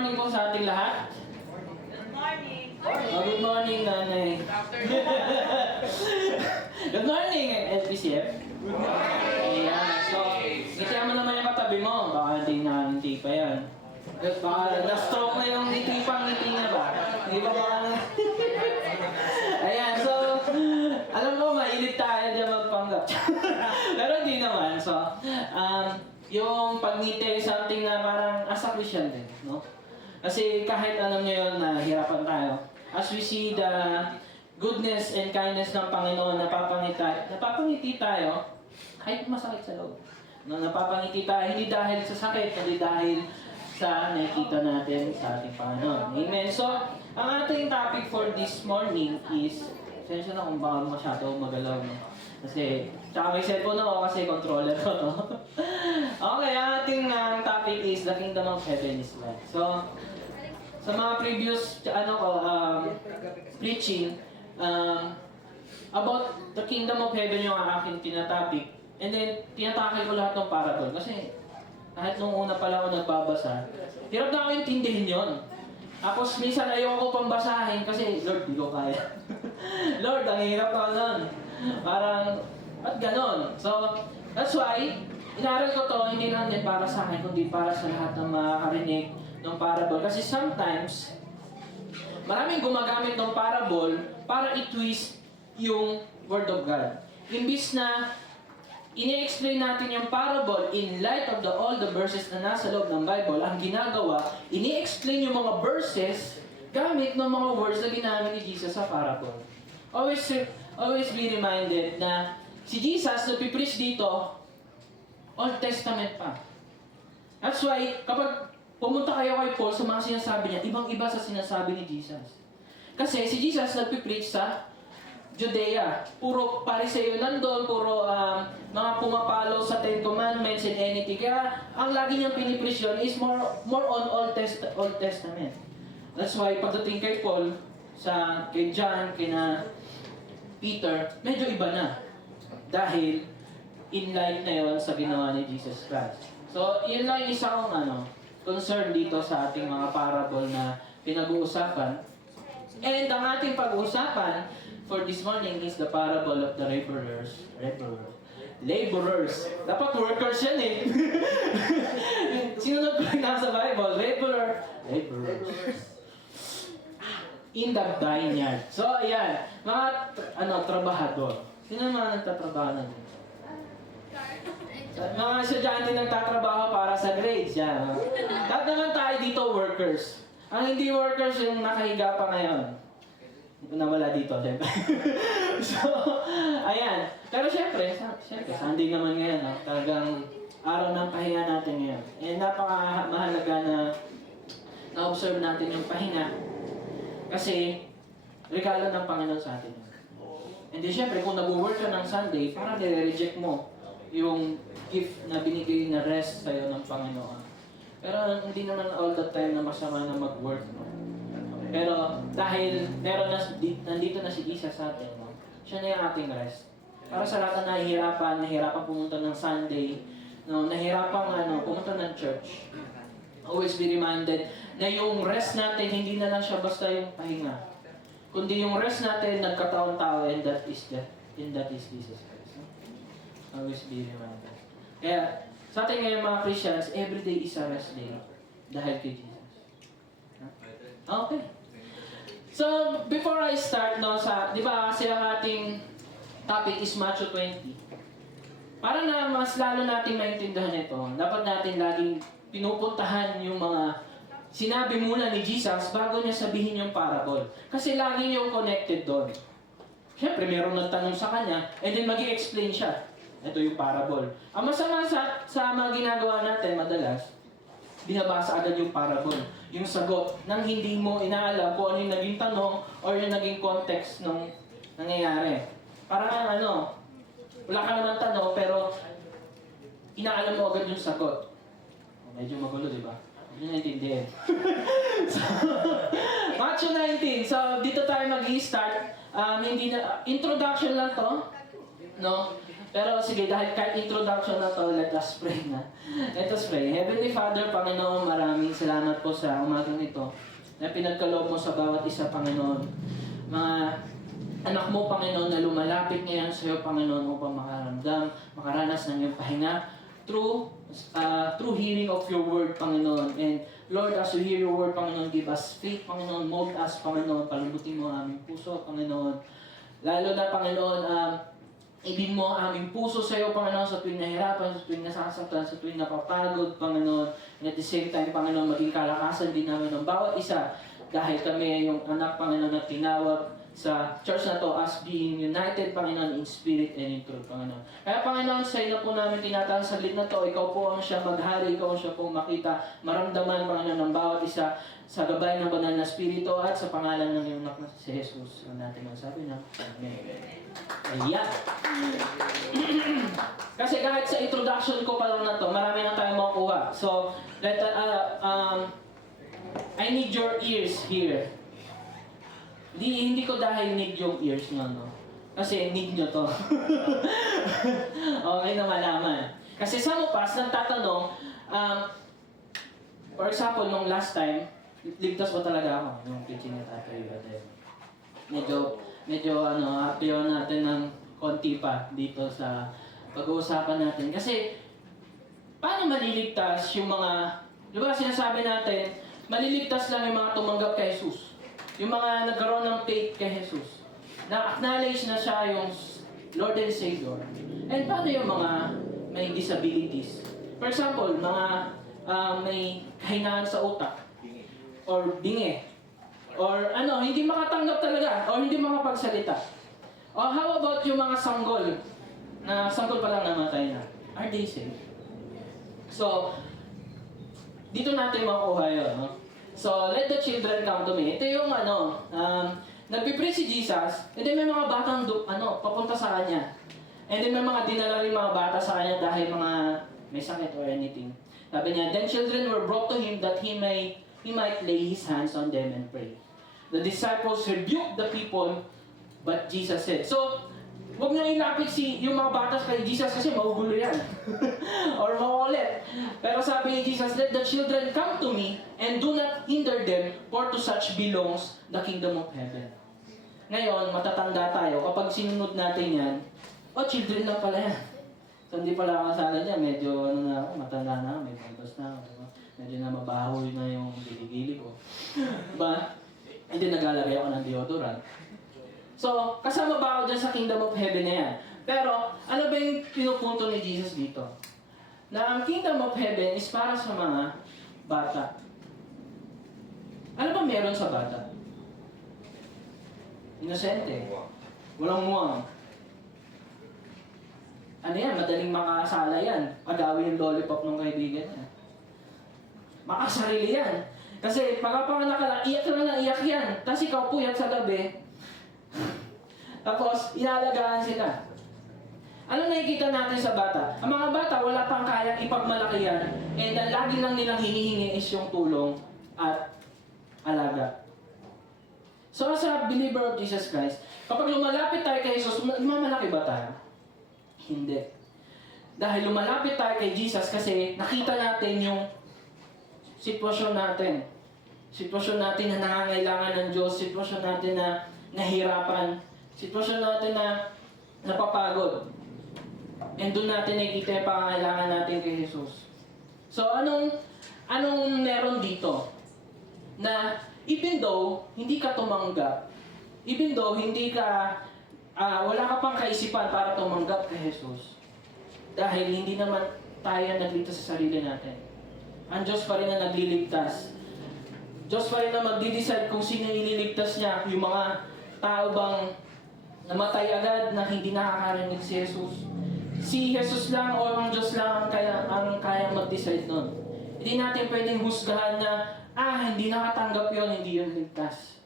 morning po sa ating lahat. Good morning. Good morning, nanay. Good morning, LPCF. Good morning. Ayan, so, isya mo naman yung katabi mo. Baka hindi nakanti pa yan. Baka na-stroke na yung ngiti niya ba? Hindi ba baka na... Ayan, so, alam mo, mainit tayo dyan magpanggap. Pero hindi naman, so, yung pagngiti, something na parang asa Christian din, no? Kasi kahit alam nyo yun na hirapan tayo, as we see the goodness and kindness ng Panginoon, napapangiti tayo, kahit masakit sa loob. No, napapangiti tayo, hindi dahil sa sakit, hindi dahil sa nakikita natin sa ating Panginoon. Amen. So, ang ating topic for this morning is, sensya na kung baka masyado magalaw, no? Kasi, tsaka may cellphone ako kasi controller ko, no? Okay, ang ating topic is the Kingdom of Heaven is like. So, sa mga previous preaching about the Kingdom of Heaven yung aking tinatopic. And then, tinatakil ko lahat ng parable. Kasi, kahit nung una pala ako nagbabasa, hirap na ako intindihin yun. Tapos, minsan ayoko pang basahin kasi, Lord, di ko kaya. Lord, ang hirap ko nun. Parang, ba't ganon? So, that's why, inaral ko to, hindi lang din para sa akin, kundi para sa lahat ng makakarinig ng parable. Kasi sometimes, maraming gumagamit ng parable para i-twist yung Word of God. Imbis na ini-explain natin yung parable in light of all the verses na nasa loob ng Bible, ang ginagawa, ini-explain yung mga verses gamit ng mga words na ginamit ni Jesus sa parable. Always be reminded na si Jesus na pipreach dito, Old Testament pa. That's why, kapag pumunta kayo kay Paul sa mga sinasabi niya, ibang-iba sa sinasabi ni Jesus. Kasi si Jesus nagpipreach sa Judea. Puro Pariseo nandun, puro mga pumapalo sa Ten Commandments and anything. Kaya, ang lagi niyang pinipreach yun is more on Old Testament. That's why, pagdating kay Paul, kay John, kina Peter, medyo iba na. Dahil, in line na yun sa ginawa ni Jesus Christ. So, yun lang isa kong concern dito sa ating mga parable na pinag-uusapan. And ang ating pag-uusapan for this morning is the parable of the laborers. Dapat workers yan eh. Sinunod ko rin nasa Bible. Laborers. In the vineyard. So, ayan. Mga trabahador. Sino mga nagtatrabaho na dito? Mga estudyante nagtatrabaho para sa grades. Yan. Lahat naman tayo dito workers. Ang hindi workers yung nakahiga pa ngayon. Nawala dito, siyempre. So, ayan. Pero siyempre, Sunday naman ngayon. Talagang araw ng pahinga natin ngayon. And napaka-mahalaga na na-observe natin yung pahinga. Kasi, regalo ng Panginoon sa atin. And then, syempre, kung nag-work ka ng Sunday, parang nire-reject mo yung gift na binigay na rest sa'yo ng Panginoon. Pero hindi naman all the time na masama na mag-work. No? Pero dahil nandito na si Jesus sa atin, no? Siya na yung ating rest. Para sa lahat na nahihirapan pumunta ng Sunday, no? Nahihirapan pumunta ng church. Always be reminded na yung rest natin, hindi na lang siya basta yung pahinga. Kundi yung rest natin, nagkataon-tao, and that is Jesus Christ. No? Always be reminded. Kaya, sa ating ngayon mga Christians, every day is a rest day dahil kay Jesus. Okay. So, before I start, di ba kasi ang ating topic is Matthew 20. Para na mas lalo natin maintindihan ito, dapat natin laging pinupuntahan yung mga sinabi muna ni Jesus bago niya sabihin yung parable. Kasi lagi yung connected doon. Siyempre, meron nagtanong sa kanya, and then mag-i-explain siya. Ito yung parable. Ang masama sa mga ginagawa natin, madalas, binabasa agad yung parable. Yung sagot, nang hindi mo inaalam kung ano yung naging tanong or yung naging context ng nangyayari. Parang wala ka naman tanong, pero inaalam mo agad yung sagot. Medyo magulo, di ba? Hindi naintindihan. So, Matthew 19. So, dito tayo mag-i-start. Introduction lang to. No? Pero sige, dahil kahit introduction na to, let us pray na. Let us pray. Heavenly Father, Panginoon, maraming salamat po sa umagang ito na pinagkaloob mo sa bawat isa, Panginoon. Mga anak mo, Panginoon, na lumalapit ngayon sa iyo, Panginoon, upang makaramdam, makaranas ng iyong pahinga through hearing of your word, Panginoon. And Lord, as we hear your word, Panginoon, give us faith, Panginoon, mold us, Panginoon, palubutin mo ang aming puso, Panginoon. Lalo na, Panginoon, ibig mo ang aming puso sa iyo, Panginoon, sa tuwing nahirapan, sa tuwing nasasaktan, sa tuwing napapagod, Panginoon. And at the same time, Panginoon, maging kalakasan din namin ng bawat isa dahil kami yung anak, Panginoon, na tinawag sa church na to as being united, Panginoon, in spirit and in truth, Panginoon. Kaya, Panginoon, sa iyo na po namin tinatawag sa saglit na to, ikaw po ang siya maghari, ikaw ang siya po makita, maramdaman, Panginoon, ng bawat isa sa gabay ng banal na spirito at sa pangalan ng iyong anak na si Jesus. Ang natin ang sabi na, Amen. Ayan. Kasi kahit sa introduction ko pa lang na to, marami na tayong makukuha. So, I need your ears here. Hindi ko dahil need yung ears nyo, no? Kasi need nyo to. Okay na malaman. Kasi sa mupas, nagtatanong, for example, nung last time, ligtas ba talaga ako? Yung teaching ni Tatay Ibaday. Medyo happy natin ng konti pa dito sa pag-uusapan natin. Kasi, paano maliligtas yung mga, di ba sinasabi natin, maliligtas lang yung mga tumanggap kay Jesus. Yung mga nagkaroon ng faith kay Jesus. Na-acknowledge na siya yung Lord and Savior. And paano yung mga may disabilities? For example, mga may kahinaan sa utak. Or bingi. Or hindi makatanggap talaga. Or hindi makapagsalita. Or how about yung mga sanggol? Na sanggol pa lang namatay na. Are they saved? So, dito natin makuha yun. No? So, let the children come to me. Ito yung nagpipray si Jesus, and then may mga batang papunta sa kanya. And then may mga dinala rin mga bata sa kanya dahil mga may sakit or anything. Sabi niya, then children were brought to him that he might lay his hands on them and pray. The disciples rebuked the people, but Jesus said. So, huwag niyo ilapit yung mga bata kay Jesus kasi magugulo yan. Or maulit. Pero sabi ni Jesus, let the children come to me and do not hinder them, for to such belongs the kingdom of heaven. Ngayon, matatanda tayo. Kapag sinunod natin yan, children lang pala yan. So, hindi pala kasala dyan. Medyo, matanda na, may pagpas na. Medyo na mabaho na yung giligili ko. Diba? Hindi naglalagay ako ng deodorant. So, kasama ba ako dyan sa kingdom of heaven na yan? Pero, ano ba yung pinupunto ni Jesus dito? Na ang kingdom of heaven is para sa mga bata. Ano ba meron sa bata? Inosente. Walang muwang. Ano yan? Madaling makasala yan. Agawin yung lollipop ng kaibigan niya. Makasarili yan. Kasi pagkapanganak ka lang, iyak ka lang ng iyak yan. Tapos ikaw puyat sa gabi. Tapos, inalagaan sila. Ano nakikita natin sa bata? Ang mga bata, wala pang kayang ipagmalaki yan. And ang lagi lang nilang hinihingi is yung tulong at alaga. So, as a believer of Jesus Christ, kapag lumalapit tayo kay Jesus, mamalaki ba tayo? Hindi. Dahil lumalapit tayo kay Jesus kasi nakita natin yung sitwasyon natin. Sitwasyon natin na nangangailangan ng Diyos, sitwasyon natin na nahirapan, sitwasyon natin na napapagod. And doon natin nakikita yung pangangailangan natin kay Jesus. So, anong meron dito? Na even though hindi ka tumanggap, even though hindi ka, wala ka pang kaisipan para tumanggap kay Jesus, dahil hindi naman tayo nagligtas sa sarili natin. Ang Diyos pa rin na nagliligtas. Diyos pa rin na magdi-decide kung sino ililigtas niya, yung mga tao bang namatay agad na hindi nakakarinig si Jesus. Si Jesus lang o ang Diyos lang ang kaya mag-decide nun. Hindi natin pwedeng husgahan na, hindi nakatanggap yun, hindi yun ligtas.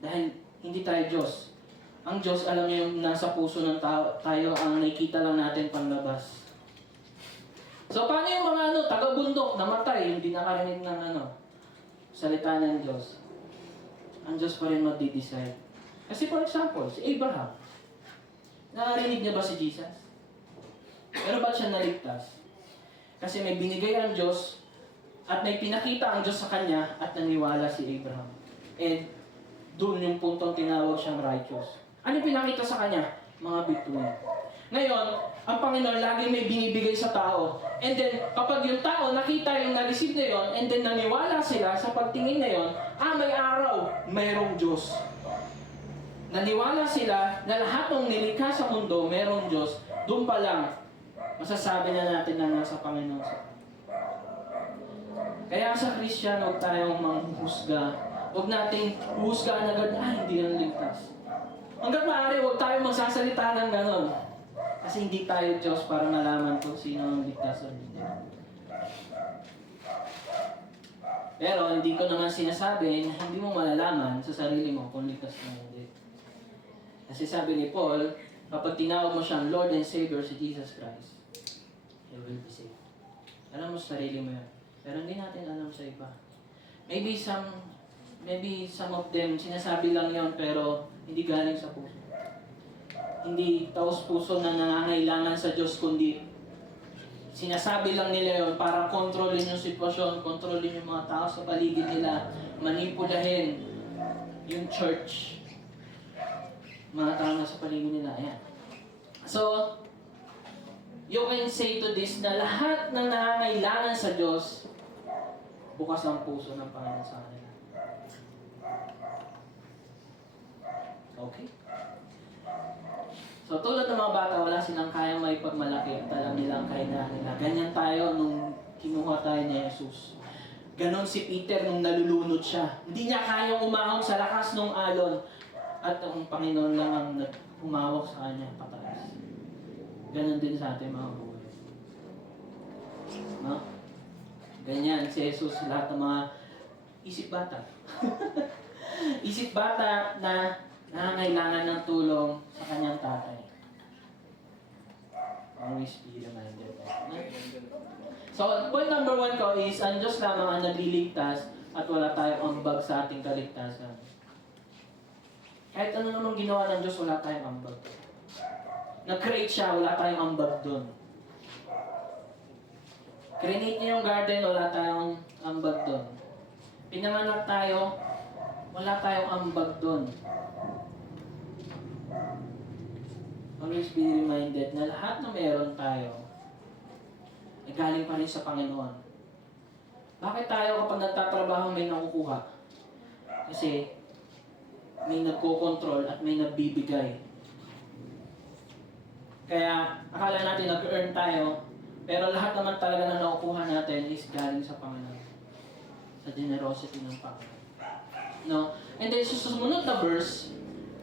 Dahil hindi tayo Diyos. Ang Diyos, alam niyo yung nasa puso ng tao, tayo ang nakikita lang natin panlabas. So, paano yung mga taga-bundok, namatay, hindi nakarinig ng salita ng Diyos? Ang Diyos pa rin magdi-decide. Kasi for example, si Abraham, narinig niya ba si Jesus? Pero ba't siya naligtas? Kasi may binigay ang Diyos at may pinakita ang Diyos sa kanya at naniwala si Abraham. And doon yung puntong tinawag siyang righteous. Ano yung pinakita sa kanya? Mga bituin. Ngayon, ang Panginoon lagi may binibigay sa tao. And then, kapag yung tao nakita yung na-receive na yun, and then naniwala sila sa pagtingin na yun, may araw, mayroong Diyos. Naniwala sila na lahat ng nilikha sa mundo, mayroong Diyos. Doon pa lang, masasabi na natin na nasa Panginoon sa Kaya sa Christian, huwag tayong manghuhusga. Huwag nating huhusgaan agad na, hindi yan ligtas. Hanggat maaari, huwag tayong magsasalita ng ganon. Kasi hindi tayo Diyos para malaman kung sino ang ligtas o hindi. Pero hindi ko naman sinasabi na hindi mo malalaman sa sarili mo kung ligtas ka o hindi. Kasi sabi ni Paul, kapag tinawag mo siyang Lord and Savior si Jesus Christ, you will be saved. Alam mo sa sarili mo yan. Pero hindi natin alam sa iba. Maybe some of them, sinasabi lang yon pero hindi galing sa puso. Hindi taos-puso na nangangailangan sa Diyos, kundi sinasabi lang nila yon para kontrolin yung sitwasyon, kontrolin yung mga tao sa paligid nila, manipulahin yung church. Mga tao na sa paligid nila. Ayan. So, you can say to this na lahat ng nangangailangan sa Diyos, bukas ang puso ng Panginoon sa kanila. Okay? So, tulad ng mga bata, wala silang kayang may pagmalaki at alam nilang kailangan nila. Ganyan tayo nung kinuha tayo ni Jesus. Ganon si Peter nung nalulunod siya. Hindi niya kayang umahon sa lakas ng alon. At ang Panginoon lang ang humawak sa kanya pataas. Ganon din sa ating mga buhay. No? Ganyan si Jesus, lahat ng mga isip bata. Isip bata na nangangailangan ng tulong sa kanyang tatay. Always be reminded. So, point number 1 ko is, ang Diyos lamang ang nagliligtas at wala tayong ambag sa ating kaligtasan. Kahit ano namang ginawa ng Diyos, wala tayong ambag. Nag-create siya, wala tayong ambag doon. Create niya yung garden, wala tayong ambag doon. Pinanganak tayo, wala tayong ambag doon. Always be reminded na lahat na meron tayo ay galing pa rin sa Panginoon. Bakit tayo kapag nagtatrabaho may nakukuha? Kasi may nagko-control at may nagbibigay. Kaya akala natin nag-earn tayo, pero lahat naman talaga na nakukuha natin is galing sa Panginoon. Sa generosity ng Panginoon. No? And then susunod na verse,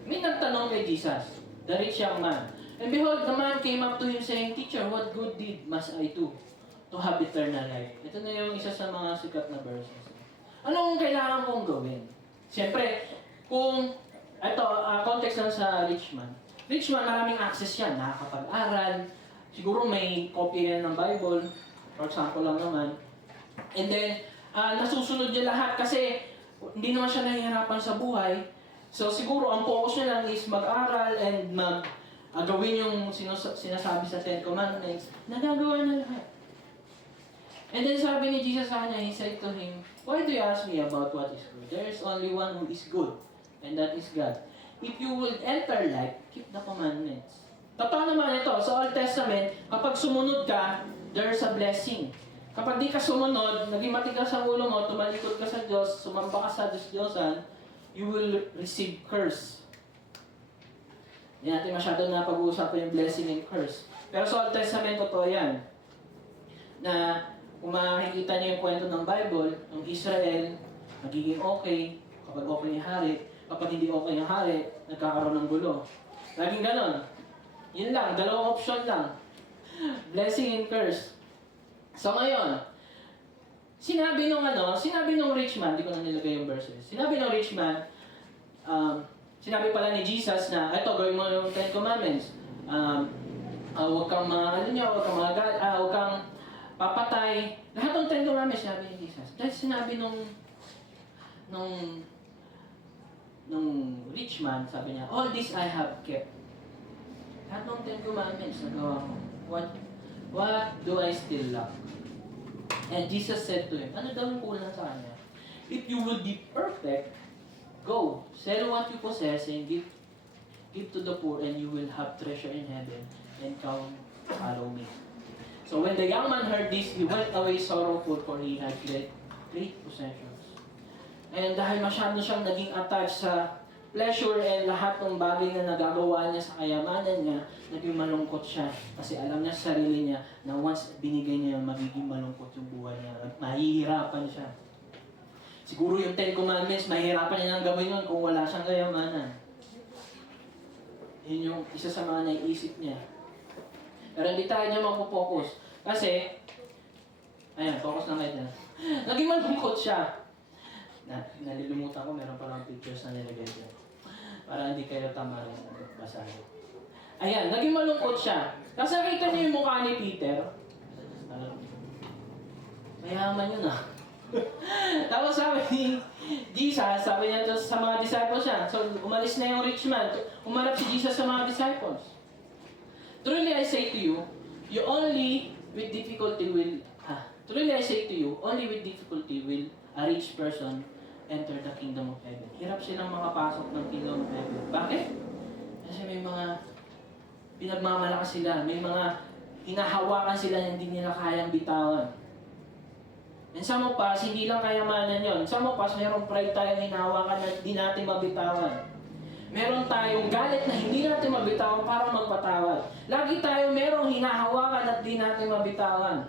may nagtanong kay Jesus, the rich young man. And behold, the man came up to him saying, Teacher, what good deed must I do to have eternal life? Ito na yung isa sa mga sikat na verses. Anong kailangan kong gawin? Siyempre, kung, context lang sa rich man. Rich man, maraming access yan. Nakakapag-aral. Siguro may copy yan ng Bible. For example lang naman. And then, nasusunod niya lahat kasi hindi naman siya nahihirapan sa buhay. So siguro ang focus niya lang is mag-aral and gawin yung sinasabi sa Ten Commandments. Nagagawa na lahat. And then sabi ni Jesus sa kanya, He said to him, Why do you ask me about what is good? There is only one who is good, and that is God. If you will enter life, keep the commandments. Totoo naman ito. Sa Old Testament, kapag sumunod ka, there's a blessing. Kapag di ka sumunod, naging matigas ang ulo mo, tumalikod ka sa Diyos, sumamba ka sa Diyos-Diyosan, you will receive curse. Hindi natin masyado na pag-uusapan yung blessing and curse. Pero sa Old Testament, totoo yan. Na kung makikita niyo yung kwento ng Bible, ang Israel, magiging okay kapag okay yung hari. Kapag hindi okay yung hari, nagkakaroon ng gulo. Laging ganon. Yun lang, dalawang option lang. Blessing and curse. So ngayon, sinabi nung rich man, di ko na nilagay yung verses. Sinabi nung rich man, sinabi pala ni Jesus na, eto, gawin mo yung Ten Commandments. Huwag kang huwag kang papatay. Lahat ng Ten Commandments, sinabi ni Jesus. Dahil sinabi nung rich man, sabi niya, all this I have kept. Lahat ng Ten Commandments, nagawa ko. what do I still lack? And Jesus said to him, ano daw yung kulang sa kanya? If you will be perfect, go, sell what you possess and give to the poor and you will have treasure in heaven and come follow me. So when the young man heard this, he went away sorrowful for he had great possessions. And dahil masyado siyang naging attached sa pleasure and lahat ng bagay na nagagawa niya sa kayamanan niya, naging malungkot siya. Kasi alam niya sa sarili niya na once binigay niya, magiging malungkot yung buhay niya. At mahihirapan siya. Siguro yung 10 Commandments, mahihirapan niya nang gawin yun kung wala siyang kayamanan. Yun yung isa sa mga naiisip niya. Pero hindi tayo niya mapopokus. Kasi, ayan, focus na kayo dyan. Naging malungkot siya. Nalilimutan ko, meron palang pictures na nilagay dyan. Para hindi kayo tamarin sa basahin. Ayan, naging malungkot siya. Kasi nakita niyo yung mukha ni Peter. Mayaman yun ah. Tapos sabi ni Jesus, sabi niya sa mga disciples niya, so umalis na yung rich man, umarap si Jesus sa mga disciples. Truly I say to you, only with difficulty will a rich person enter the kingdom of heaven. Hirap silang makapasok ng kingdom of heaven. Bakit? Kasi may mga pinagmamalakas sila, may mga hinahawakan sila na hindi nila kayang bitawan. And some of us, hindi lang kayamanan yun. Some of us, mayroong pride tayong hinahawakan na hindi natin mabitawan. Meron tayong galit na hindi natin mabitawan para magpatawad. Lagi tayo merong hinahawakan at hindi natin mabitawan.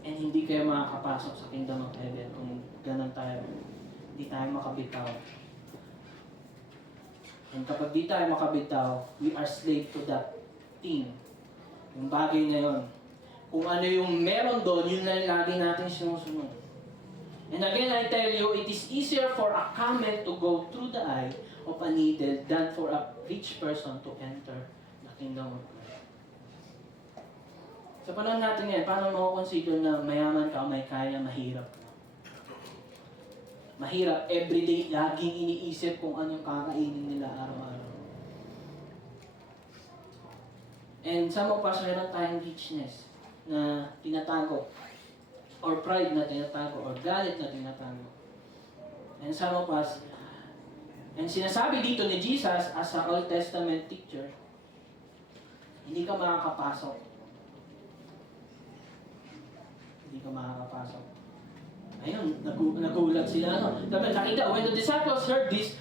And hindi kayo makakapasok sa kingdom of heaven kung ganun tayo. Hindi tayo makabitaw. And kapag di tayo makabitaw, we are slave to that thing. Yung bagay na yun. Kung ano yung meron doon, yun na yung lagi natin sinusunod. And again, I tell you, it is easier for a camel to go through the eye of a needle than for a rich person to enter the kingdom of God. Sa panahon natin ngayon, paano mo consider na mayaman ka o may kaya, mahirap ka? Mahirap, everyday, laging iniisip kung anong kakainin nila araw-araw. And some of us, meron tayong richness na tinatago, or pride na tinatago, or galit na tinatago. And some of us, and sinasabi dito ni Jesus as a Old Testament teacher, hindi ka makakapasok. Hindi ka makakapasok. Ayun, nagulat sila. Dapat nakita, when the disciples heard this,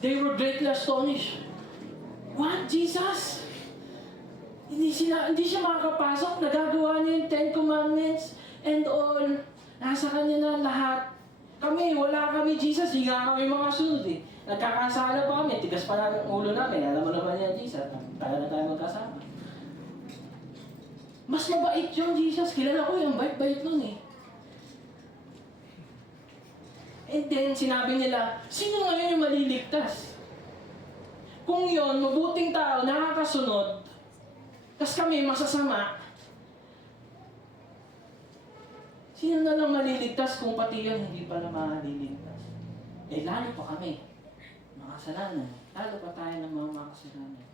they were greatly astonished. What? Jesus? Hindi siya makakapasok. Nagagawa niya yung 10 Commandments and all. Nasa kanya na lahat. Wala kami, Jesus. Higa kami mga sunod eh. Nagkakasala pa kami. Tigas pa namin ang ulo namin. Alam mo naman yan, Jesus. Tayo na tayo magkasama. Mas mabait yung Jesus. Kilala ko yung bait-bait nun eh. And then, sinabi nila, sino ngayon yung maliligtas? Kung yon, mabuting tao, nakakasunod, tas kami masasama, sino na lang maliligtas kung pati yun hindi pala maliligtas? Eh, lalo pa kami. Makasalanan. Lalo pa tayo ng mga makasalanan.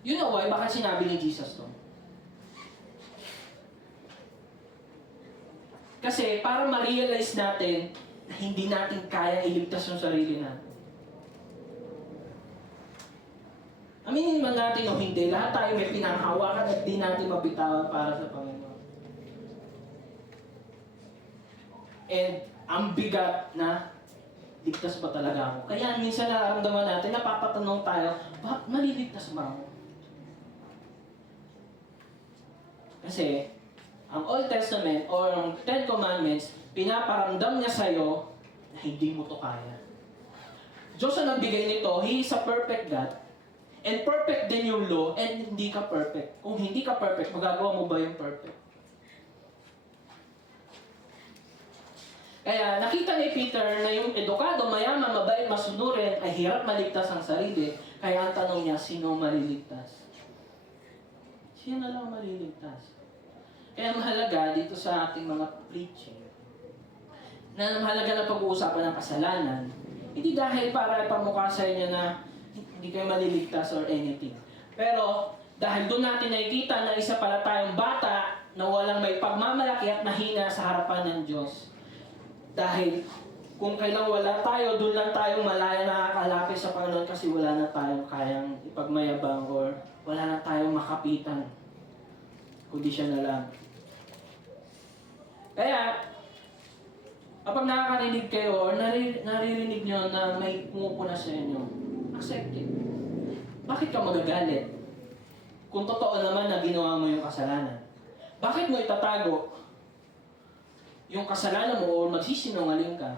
You know why? Bakit sinabi ni Jesus to? Kasi para ma-realize natin na hindi natin kaya iligtas yung sarili natin. Aminin man natin o hindi, lahat tayo may pinanghawakan at di natin mabitawan para sa Panginoon. And ang bigat na ligtas ba talaga ako? Kaya minsan nararamdaman natin, napapatanong tayo, bakit maliligtas ba ako? Kasi ang Old Testament or ang 10 Commandments, pinaparamdam niya sa'yo na hindi mo to kaya. Diyos ang nagbigay nito, He is a perfect God, and perfect din yung law, and hindi ka perfect. Kung hindi ka perfect, magagawa mo ba yung perfect? Kaya nakita ni Peter na yung edukado, mayaman, mabait, masunurin, ay hirap maligtas ang sarili. Kaya ang tanong niya, sino maliligtas? Sino na lang maliligtas? Kaya mahalaga dito sa ating mga preaching, na mahalaga na pag-uusapan ng kasalanan, hindi dahil para ipamukha sa inyo na hindi kayo maliligtas or anything. Pero dahil doon natin nakikita na isa pala tayong bata na walang may pagmamalaki at mahina sa harapan ng Diyos. Dahil kung kailang wala tayo, doon lang tayong malaya nakakalapit sa Panginoon kasi wala na tayong kayang ipagmayabang or wala na tayong makapitan. Kundi siya na lang. Kaya, kapag nakakarinig kayo or naririnig nyo na may pumupuna sa inyo, accept it. Bakit ka magagalit? Kung totoo naman na ginawa mo yung kasalanan. Bakit mo itatago yung kasalanan mo o magsisinungaling ka?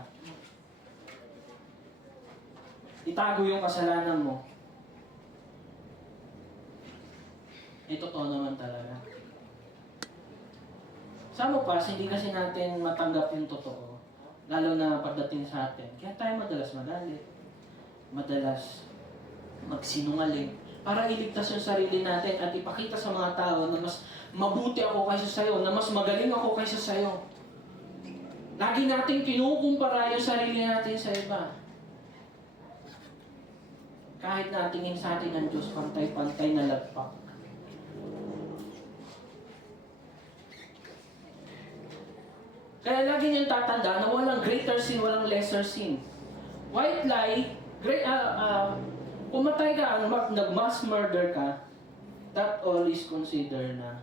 Itago yung kasalanan mo. Totoo naman talaga. Sa mo pa, hindi kasi natin matanggap yung totoo. Lalo na pagdating sa atin. Kaya tayo madalas magalit. Madalas magsinungaling. Para iligtas yung sarili natin at ipakita sa mga tao na mas mabuti ako kaysa sa'yo, na mas magaling ako kaysa sa'yo. Lagi natin kinukumpara yung sarili natin sa iba. Kahit na tingin sa atin ng Diyos, pantay-pantay na lagpak. Kaya lagi niyang tatanda na walang greater sin, walang lesser sin. White lie, pumatay ka, nag-mass murder ka, that all is considered na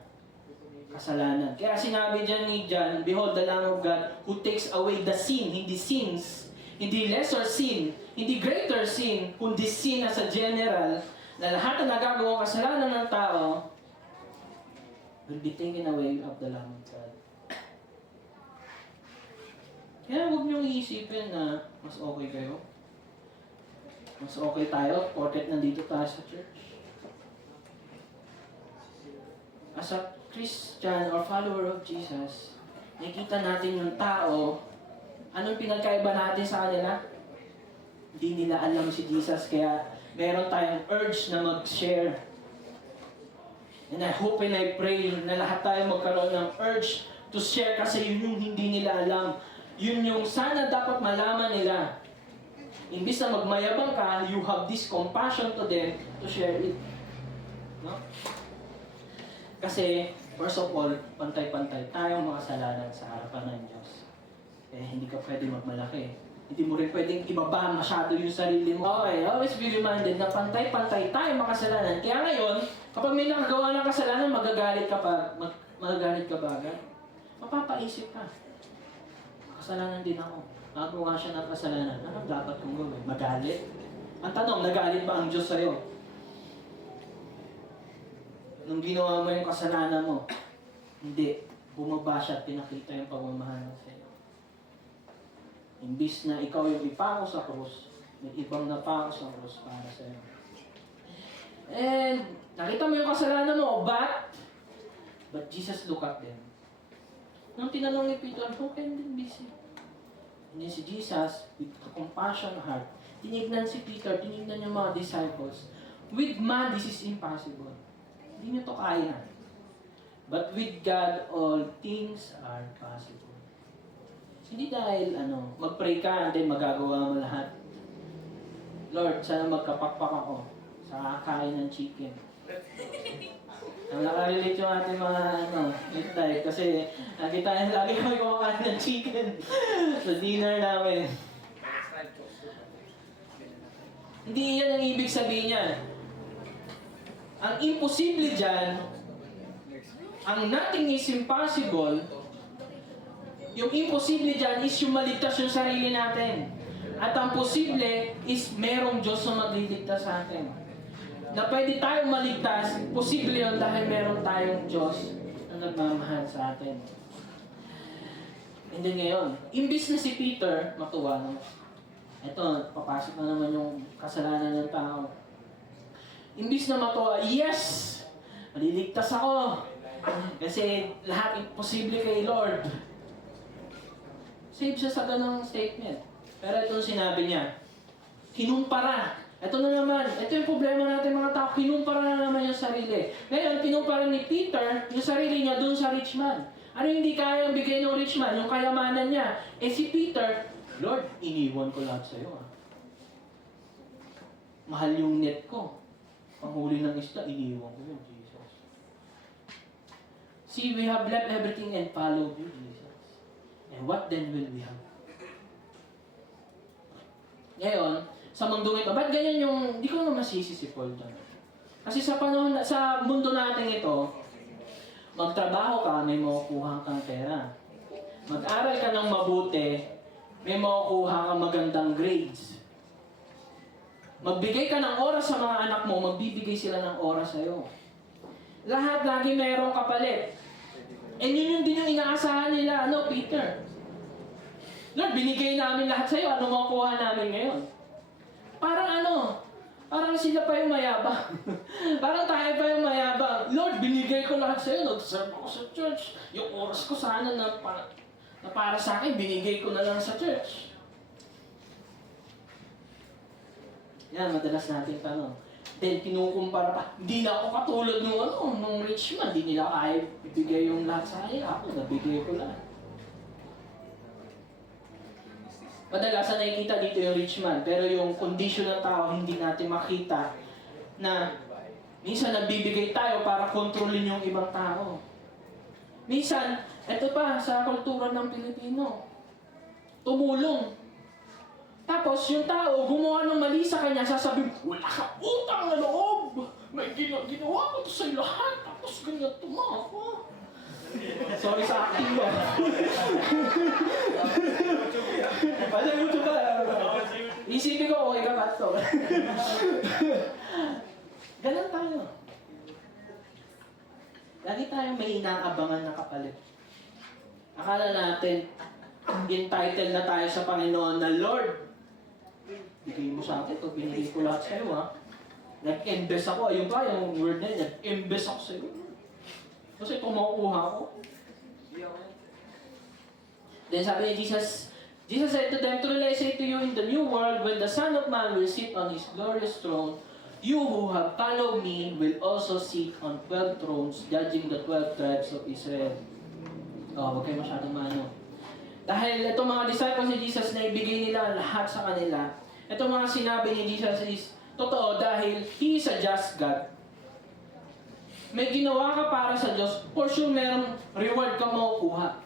kasalanan. Kaya sinabi dyan ni John, behold the Lamb of God who takes away the sin, hindi sins, hindi lesser sin, hindi greater sin, kundi sin as a general, na lahat na nagagawang kasalanan ng tao will be taken away of the Lamb of God. Kaya huwag niyong iisipin na mas okay kayo. Mas okay tayo, porket nandito tayo sa church. As a Christian or follower of Jesus, nakikita natin yung tao, anong pinagkaiba natin sa kanila? Hindi nila alam si Jesus, kaya meron tayong urge na mag-share. And I hope and I pray na lahat tayo magkaroon ng urge to share kasi yun yung hindi nila alam. Yun yung sana dapat malaman nila. Imbis na magmayabang ka, you have this compassion to them to share it. No? Kasi, first of all, pantay-pantay tayong makasalanan sa harapan ng Diyos. Kaya hindi ka pwede magmalaki. Hindi mo rin pwedeng ibaba masyado yung sarili mo. Okay, always be reminded na pantay-pantay tayong makasalanan. Kaya ngayon, kapag may nakagawa ng kasalanan, magagalit ka ba agad? Mapapaisip ka. Kasalanan din ako. Nagawa siya ng kasalanan. Anong dapat kong gawin? Magalit? Ang tanong, nagalit ba ang Diyos sa'yo? Nung ginawa mo yung kasalanan mo, hindi. Bumaba siya at pinakita yung pagmamahal sa'yo. Imbis na ikaw yung ipako sa krus, may ibang napako sa krus para sa'yo. And, nakita mo yung kasalanan mo, but Jesus look at them. Nung tinanong ni Peter, who can be saved? And then si Jesus, with a compassion heart, tinignan si Peter, tinignan yung mga disciples. With man, this is impossible. Hindi niyo to kaya. But with God, all things are possible. Hindi dahil, mag-pray ka and then magagawa mo lahat. Lord, sana magkapakpak ako sa kakain ng chicken. Ang nakarelate yung ating mga midnight kasi lagi kami kumakain ng chicken sa dinner namin. Hindi yan ang ibig sabihin niya. Ang imposible dyan, ang nothing is impossible, yung imposible dyan is yung maligtas yung sarili natin. At ang posible is merong Diyos na magliligtas sa atin. Na pwede tayong maligtas, posible yun dahil meron tayong Diyos na nagmamahal sa atin. And then ngayon, imbis na si Peter, matuwa naman. Ito, papasok na naman yung kasalanan ng tao. Imbis na matuwa, yes! Maliligtas ako! Kasi lahat imposible kay Lord. Save siya sa ganong statement. Pero itong sinabi niya, kinumpara. Ito na naman, ito yung problema natin mga tao, kinumpara na naman yung sarili. Ngayon, kinumpara ni Peter yung sarili niya dun sa rich man. Ano hindi kayang bigay ng rich man? Yung kayamanan niya. Eh si Peter, Lord, iniwan ko lahat sa'yo. Mahal yung net ko. panghuli ng isda, iniwan ko yun, Jesus. See, we have left everything and followed you, Jesus. And what then will we have? Ngayon, sa mundong ito, ba't ganyan yung, hindi ko naman masisi si Paul dyan. Kasi sa panahon, sa mundo natin ito, magtrabaho ka, may makukuha kang pera. Mag-aral ka ng mabuti, may makukuha kang magandang grades. Magbigay ka ng oras sa mga anak mo, magbibigay sila ng oras sa'yo. Lahat lagi mayroong kapalit. And yun yung din yung inaasahan nila, Peter? Lord, binigay namin lahat sa'yo, ano makukuha namin ngayon? Parang sila pa yung mayabang. Parang tayo pa yung mayabang. Lord, binigay ko lahat sa'yo, nag-serve ako sa church. Yung oras ko sana na para sa akin, binigay ko na lang sa church. Yan, madalas natin tanong. Then, kinukumpara pa. Hindi na ako katulad nung rich man. Hindi nila kaya ibigay yung lahat sa akin. Ako, nabigay ko lahat. Kadalasan nakikita dito yung rich man. Pero yung condition ng tao, hindi natin makita na minsan nagbibigay tayo para kontrolin yung ibang tao. Minsan, eto pa, sa kultura ng Pilipino, tumulong. Tapos yung tao, gumawa ng mali sa kanya, sasabihin, wala ka utang na loob! May ginawa ko to sa lahat, tapos ganyan ako. Sorry sa acting ba? Pasa YouTube ba? Isipin ko, okay ka ba ito? Ganun tayo. Lagi tayong may inaabangan na kapalit. Akala natin, entitled na tayo sa Panginoon na Lord, bigay mo sa akin ito, binigay ko lahat sa'yo ha. Nag-invest ako, ayun pa, yung word na yun, nag-invest ako sa'yo. Kasi ito makukuha ko. Then sabi ni Jesus said to them, truly I say to you, in the new world, when the Son of Man will sit on His glorious throne, you who have followed me will also sit on 12 thrones, judging the 12 tribes of Israel. Huwag kayo masyadong mano. Dahil itong mga disciples ni Jesus na ibigay nila lahat sa kanila, itong mga sinabi ni Jesus is totoo dahil He is a just God. May ginawa ka para sa Diyos, for sure merong reward ka makukuha.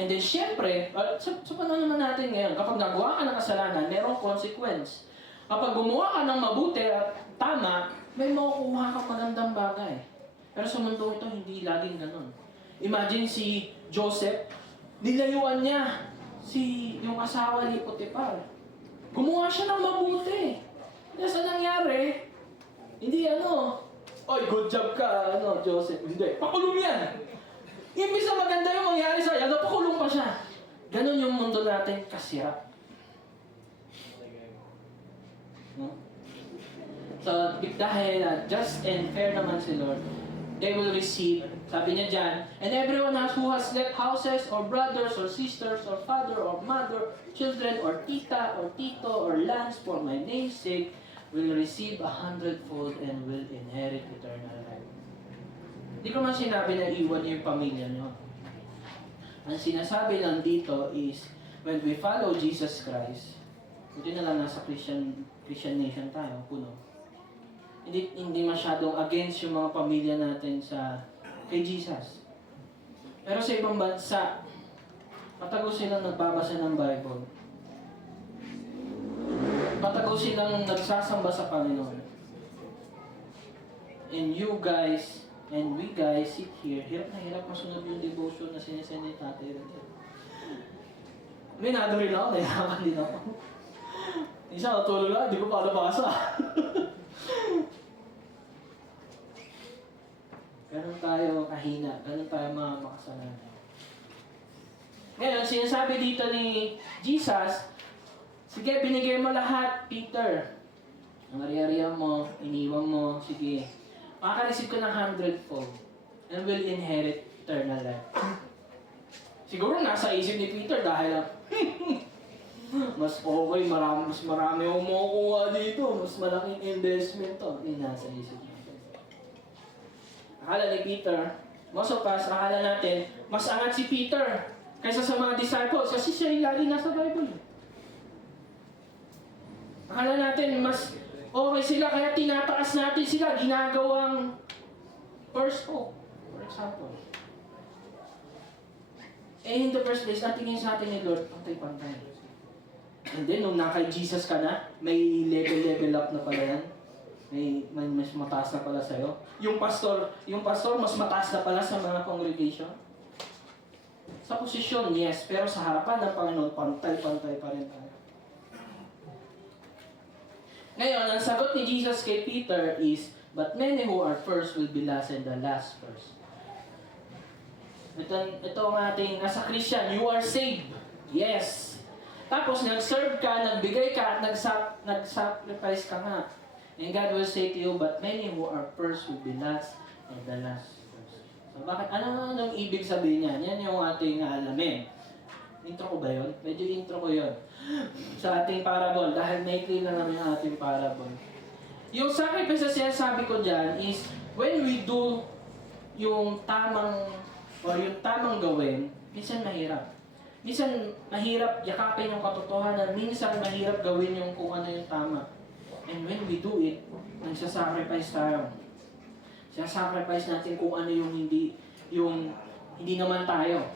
And then syempre, sa panahon naman natin ngayon, kapag nagawa ka ng kasalanan, merong consequence. Kapag gumawa ka ng mabuti at tama, may makukuha ka magandang bagay. Pero sa mundo ito, hindi laging ganun. Imagine si Joseph, nilayuan niya yung asawa ni Potiphar. Gumawa siya ng mabuti. Kasi nangyari, hindi oy, good job ka, Joseph. Hindi, pakulong yan. Imbis na maganda yung mangyari sa'yo, pakulong pa siya. Ganon yung mundo natin kasira. No? So, dahil just and fair naman si Lord, they will receive, sabi niya dyan, and everyone who has left houses, or brothers, or sisters, or father, or mother, children, or tita, or tito, or lands for my name's sake, will receive 100-fold and will inherit eternal life. Hindi ko man sinabi na iwan niyo yung pamilya niyo. Ang sinasabi lang dito is, when we follow Jesus Christ, buti na lang nasa Christian nation tayo, puno. Hindi masyadong against yung mga pamilya natin kay Jesus. Pero sa ibang bansa, patago silang nagbabasa ng Bible. Patago silang nagsasamba sa Panginoon. And you guys, and we guys sit here, hirap na hirap masunod yung devotion na sinesend ni Tatay Rodel. Minado rin ako, nahirapan din ako. Isa, natulog lang, hindi ko pa nabasa. Ganun tayo kahina, ganun tayo mga makasalanan. Ngayon, sinasabi dito ni Jesus, sige, binigay mo lahat, Peter. Ang ari-arian mo, iniwan mo, sige. Makaka-receive ka ng 100-fold and will inherit eternal life. Siguro nasa isip ni Peter dahil mas okay, mas marami akong makukuha dito, mas malaking investment to. Hindi nasa isip niya. Akala ni Peter, most of us, akala natin, mas angat si Peter kaysa sa mga disciples kasi siya yung lagi nasa Bible. Akala natin, mas Okay sila, kaya tinataas natin sila, ginagawang first hope, for example. In the first place, natingin sa atin ni Lord, pantay-pantay. And then, nung nakay Jesus ka na, may level up na pala yan. May mas mataas na pala sa'yo. Yung pastor, mas mataas na pala sa mga congregation. Sa posisyon, yes, pero sa harapan ng Panginoon, pantay-pantay pa rin tayo. Ngayon, ang sagot ni Jesus kay Peter is, but many who are first will be last and the last first. Ito ang ating, nasa Christian, you are saved. Yes. Tapos, nag-serve ka, nagbigay ka, at nag-sacrifice ka nga. And God will say to you, but many who are first will be last and the last first. So, bakit? Anong ibig sabihin niyan? Yan yung ating alamin. Intro ko ba yun? Medyo intro ko yun. Sa ating parable, dahil maikli na naman yung ating parable. Yung sacrifice na sinasabi ko dyan is, when we do yung tamang gawin, minsan mahirap. Minsan mahirap yakapin yung katotohanan, minsan mahirap gawin yung kung ano yung tama. And when we do it, nagsasacrifice tayo. Sasacrifice natin kung ano yung hindi naman tayo.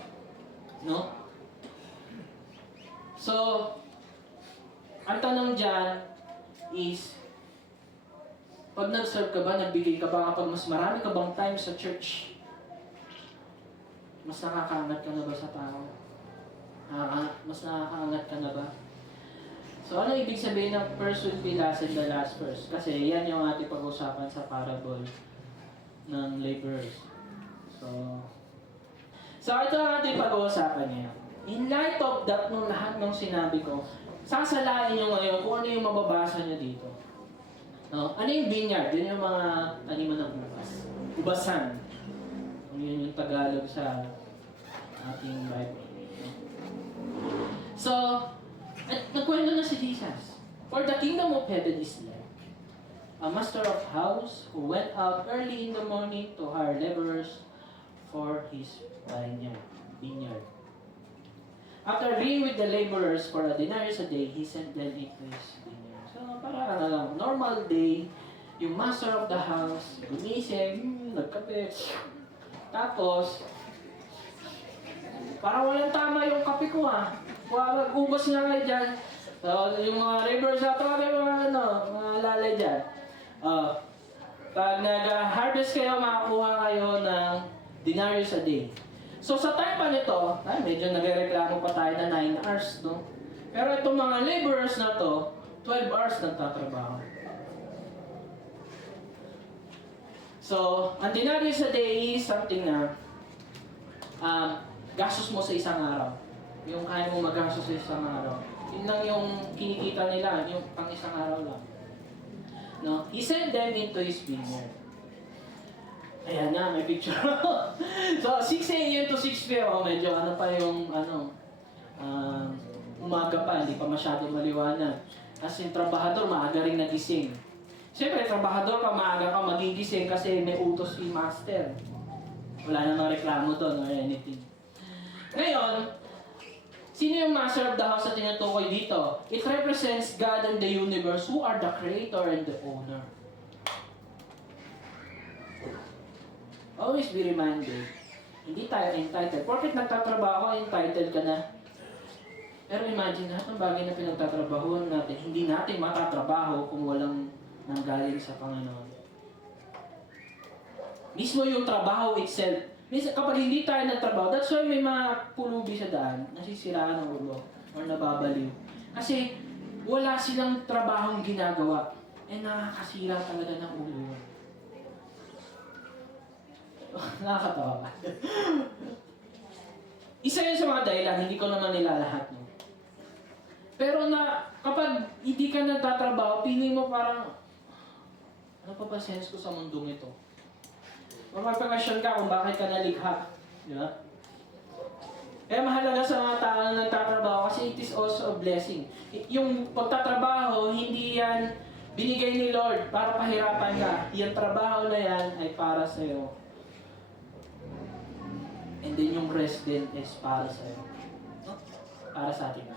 No? So, ang tanong dyan is, pag nag-serve ka ba, nagbigay ka ba, kapag mas marami ka bang time sa church, mas nakakaangat ka na ba sa tao? Mas nakakaangat ka na ba? So, ano ibig sabihin ng first will be last and the last first? Kasi yan yung ating pag-usapan sa parable ng laborers. So ito ang ating pag-uusapan ngayon. In light of that, nung lahat ng sinabi ko, sasalain nyo ngayon kung ano yung mababasa nyo dito. No? Ano yung vineyard? Yun yung mga taniman ng ubas. Ubasan. Yun yung Tagalog sa ating Bible. So, nagkwento na si Jesus. For the kingdom of heaven is like a master of house who went out early in the morning to hire laborers for his vineyard. After agreeing with the laborers for a denarius a day, he sent them into his vineyard. So, para lang, normal day, yung master of the house, gumising, nagkape, tapos, parang walang tama yung kape ko Ugos na kayo dyan. So, yung mga laborers na mga lalay dyan. Pag nag-harvest kayo, makakuha kayo ng denarius a day. So sa time pa nito, medyo nagreklamo pa tayo na 9 hours, no? Pero itong mga laborers na to, 12 hours nagtatrabaho. So, ang denarius a day is something na gastos mo sa isang araw. Yung kaya mo magastos sa isang araw. Yun lang yung kinikita nila, yung pang isang araw lang. No? He sent them into his vineyard. Ayan na, may picture. So, 6 a.m. to 6 p.m. Medyo pa yung umaga pa, hindi pa masyado maliwanag. Kasi yung trabahador, maaga rin nagising. Siyempre, trabahador ka, maaga ka magigising kasi may utos si master. Wala namang reklamo doon or anything. Ngayon, sino yung master of the house na tinutukoy dito? It represents God and the universe who are the creator and the owner. Always be reminded, hindi tayo entitled. Porket nagtatrabaho, entitled ka na. Pero imagine, lahat ng bagay na pinagtatrabahuan natin, hindi natin matatrabaho kung walang nanggaling sa Panginoon. Mismo yung trabaho itself, kapag hindi tayo nagtrabaho, that's why may mga pulubi sa daan, nasisiraan ng ulo, or nababaliw. Kasi wala silang trabahong ginagawa, nakakasira talaga ng ulo. Nakakatawa ka. Isa yun sa mga dahilan, hindi ko naman nilalahat. No? Pero kapag hindi ka nagtatrabaho, piling mo parang, ano pa ba sense ko sa mundong ito? Mapapakasyon ka kung bakit ka nalikha. Di ba? Kaya mahalaga sa mga tao na nagtatrabaho kasi it is also a blessing. Yung pagtatrabaho, hindi yan binigay ni Lord para pahirapan ka. Yung trabaho na yan ay para sa'yo. And then yung rest din is para sa'yo. No? Para sa atin.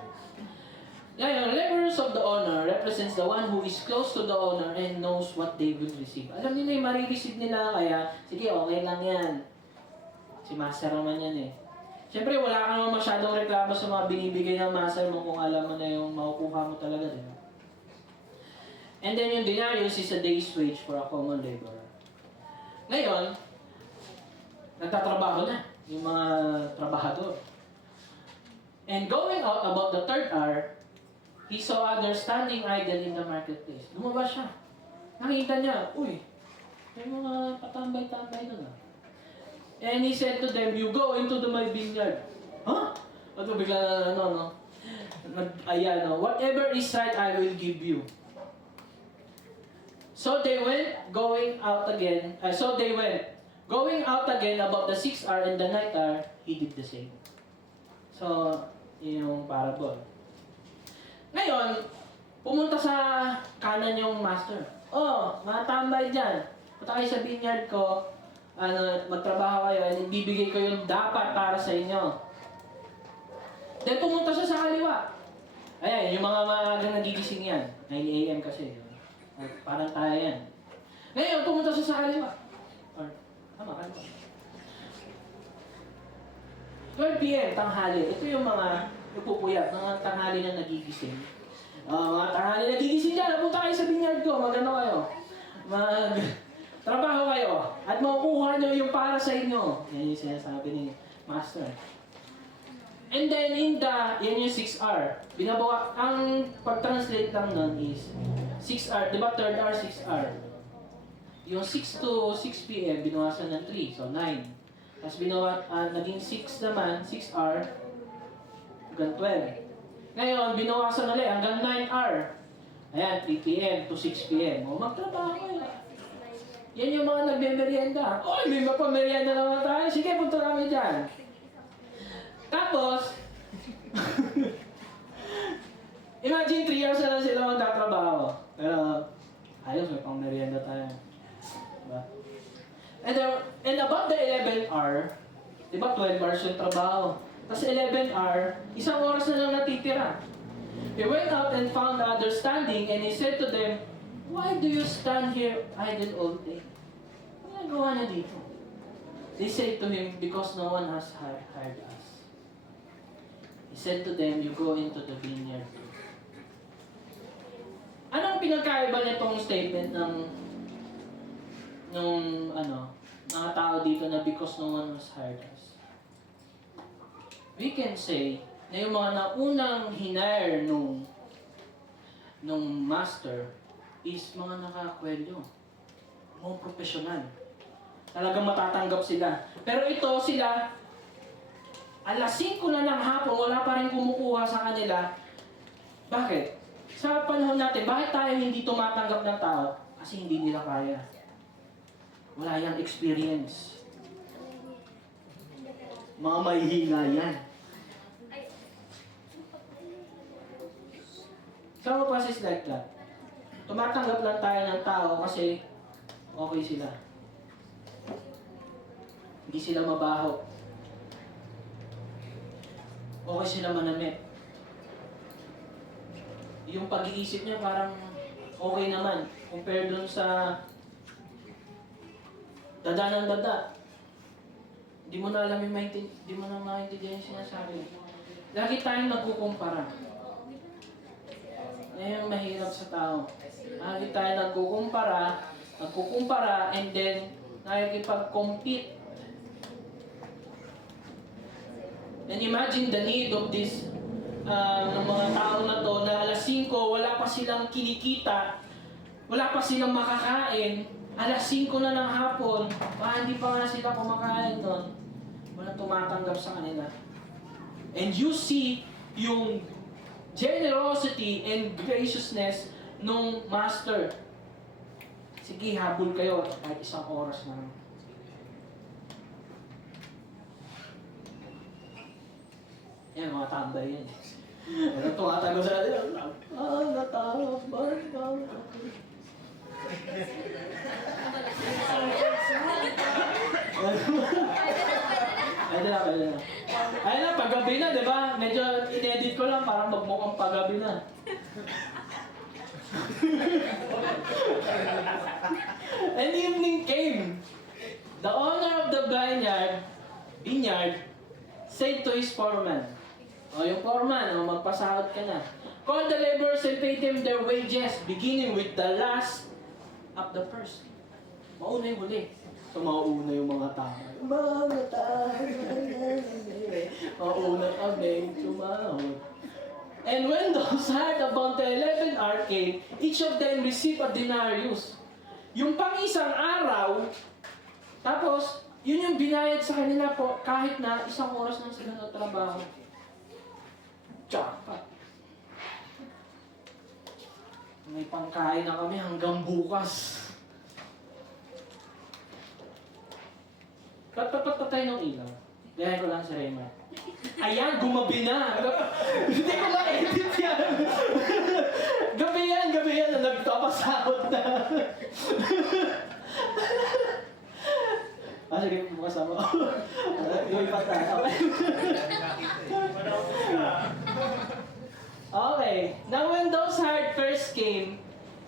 Ngayon, laborers of the owner represents the one who is close to the owner and knows what they will receive. Alam nila yung marireceive nila, kaya sige, okay lang yan. Si master naman yan eh. Siyempre, wala ka naman masyadong reklamo sa mga binibigay ng master mo kung alam mo na yung makukuha mo talaga, di ba? And then yung denarius is a day's wage for a common laborer. Ngayon, nagtatrabaho na yung mga trabahador. And going out about the third hour, he saw others standing idle in the marketplace. Lumabas siya. Nakita niya, uy, may mga patambay-tambay doon ah. And he said to them, you go into my vineyard. Huh? At bigla whatever is right, I will give you. So they went, going out again about the 6th hour and the 9th hour, he did the same. So, yun yung parable. Ngayon, pumunta sa kanan yung master. Oh, mga tambay dyan. Punta kayo sa vineyard ko, magtrabaho kayo, and bibigay ko yung dapat para sa inyo. Then pumunta siya sa kaliwa. Ayan, yung mga maagang nagigising yan. 9 a.m. kasi. Parang tayo yan. Ngayon, pumunta siya sa kaliwa. Or, kaliwa. 12 p.m. tanghali. Ito yung mga pupuyat, mga tanghali na nagigising. Mga tanghali na nagigising dyan, punta kayo sa vineyard ko, magano kayo. Trabaho kayo, at makukuha nyo yung para sa inyo. Yan yung sinasabi ni Master. And then, yan yung 6 hour. Ang pag-translate lang nun is 6 hour, di ba 3rd hour, 6 hour? Yung 6 to 6 p.m. binawasan ng 3, so 9. Tapos naging 6 naman, 6 hour, hanggang 12. Ngayon, binawasan ulit hanggang 9 hour. Ayan, 3 p.m. to 6 p.m. O, magtrabaho kayo. Yan yung mga nagme-merienda. Oy, may mapamerienda naman tayo. Sige, punta namin dyan. Tapos, imagine 3 hours na lang sila magtatrabaho. Pero, ayos, may pang-merienda tayo. Diba? And about the 11th hour, diba 12 hours yung trabaho. Tapos 11th hour, 1 oras na lang natitira. He went out and found others standing, and he said to them, why do you stand here idle all day? Ano nagawa na dito? They said to him, because no one has hired us. He said to them, you go into the vineyard. Anong pinagkaiba nitong statement ng mga tao dito na because no one has hired us? We can say na yung mga naunang hinire nung master is mga nakakwelyo, mga profesional. Talagang matatanggap sila. Pero ito sila, 5:00 na ng hapon, wala pa rin kumukuha sa kanila. Bakit? Sa panahon natin, bakit tayo hindi tumatanggap ng tao? Kasi hindi nila kaya. Wala yung experience. Mga mahihina yan. Some of us is like that. Tumatanggap lang tayo ng tao kasi okay sila. Hindi sila mabaho. Okay sila manamit. Yung pag-iisip niya parang okay naman compare dun sa dada ng dada. Hindi mo na alam yung hindi mo na maintindihan yung sinasabi. Lagi tayong nagkukumpara. Yan yung mahirap sa tao. Lagi tayo nagkukumpara, and then nakikipag-compete. And imagine the need of this ng mga tao na to na 5:00, wala pa silang kinikita, wala pa silang makakain, 5:00 na ng hapon, hindi pa nga sila kumakain doon, walang tumatanggap sa kanila. And you see yung generosity and graciousness nung master. Sige, habol kayo kahit 1 oras na lang. Yan, mga tambay yan. Ano tumatago sa atin? Pwede na, pwede na. Ayun na, paggabi na, di ba? Medyo in-edit ko lang para magmukhang paggabi na. And evening came. The owner of the vineyard said to his foreman, yung foreman, magpasahod ka na. Call the laborers and pay them their wages, beginning with the last of the first. Mauna yung huli. So, mauna yung mga tao. Mga tao. Mauna kami tumawag. And when those hired about the 11th hour came, each of them received a denarius. Yung pang-isang araw, tapos, yun yung binayad sa kanila po kahit na isang oras na sila na trabaho. Jackpot. May pangkain na kami hanggang bukas. Patay ng ilaw. Gayahin ko lang si Raymond. Ayan, gumabi na. Hindi ko ma-edit yan. Gabi yan na nagpapasahod na. Sige, makasama ko. Yung patay. Okay. Now when those hired first came,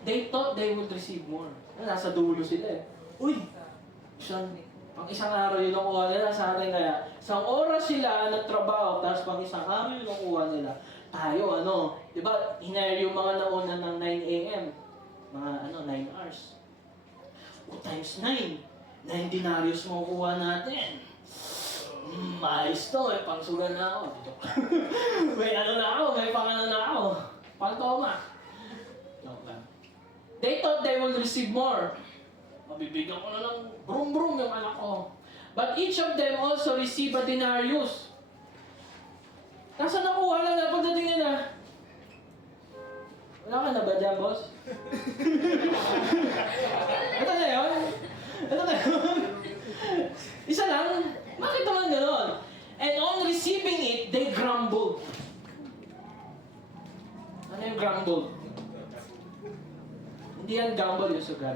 they thought they would receive more. Nasa dulo sila eh. Uy! Pang-isang araw yung nakuha nila, sa akin kaya. Isang oras sila nagtrabaho, tapos pang-isang araw yung nakuha nila. Tayo, di ba, hinire yung mga nauna ng 9 a.m. Mga 9 hours. O times 9. 9 denarius mo kuha natin. Maayos to, may pangsugan na ako. May may pangano na ako. Pantoma. Joke lang. They thought they will receive more. Mabibigyan ko na lang brum-brum yung anak ko. But each of them also received a denarius. Nasa nakuha lang na pagdating nila. Wala ka na ba dyan, boss? Ito na yun. Isa lang. Bakit naman gano'n? And on receiving it, they grumbled. Ano yung grumbled? Hindi yan grumble yung sugal.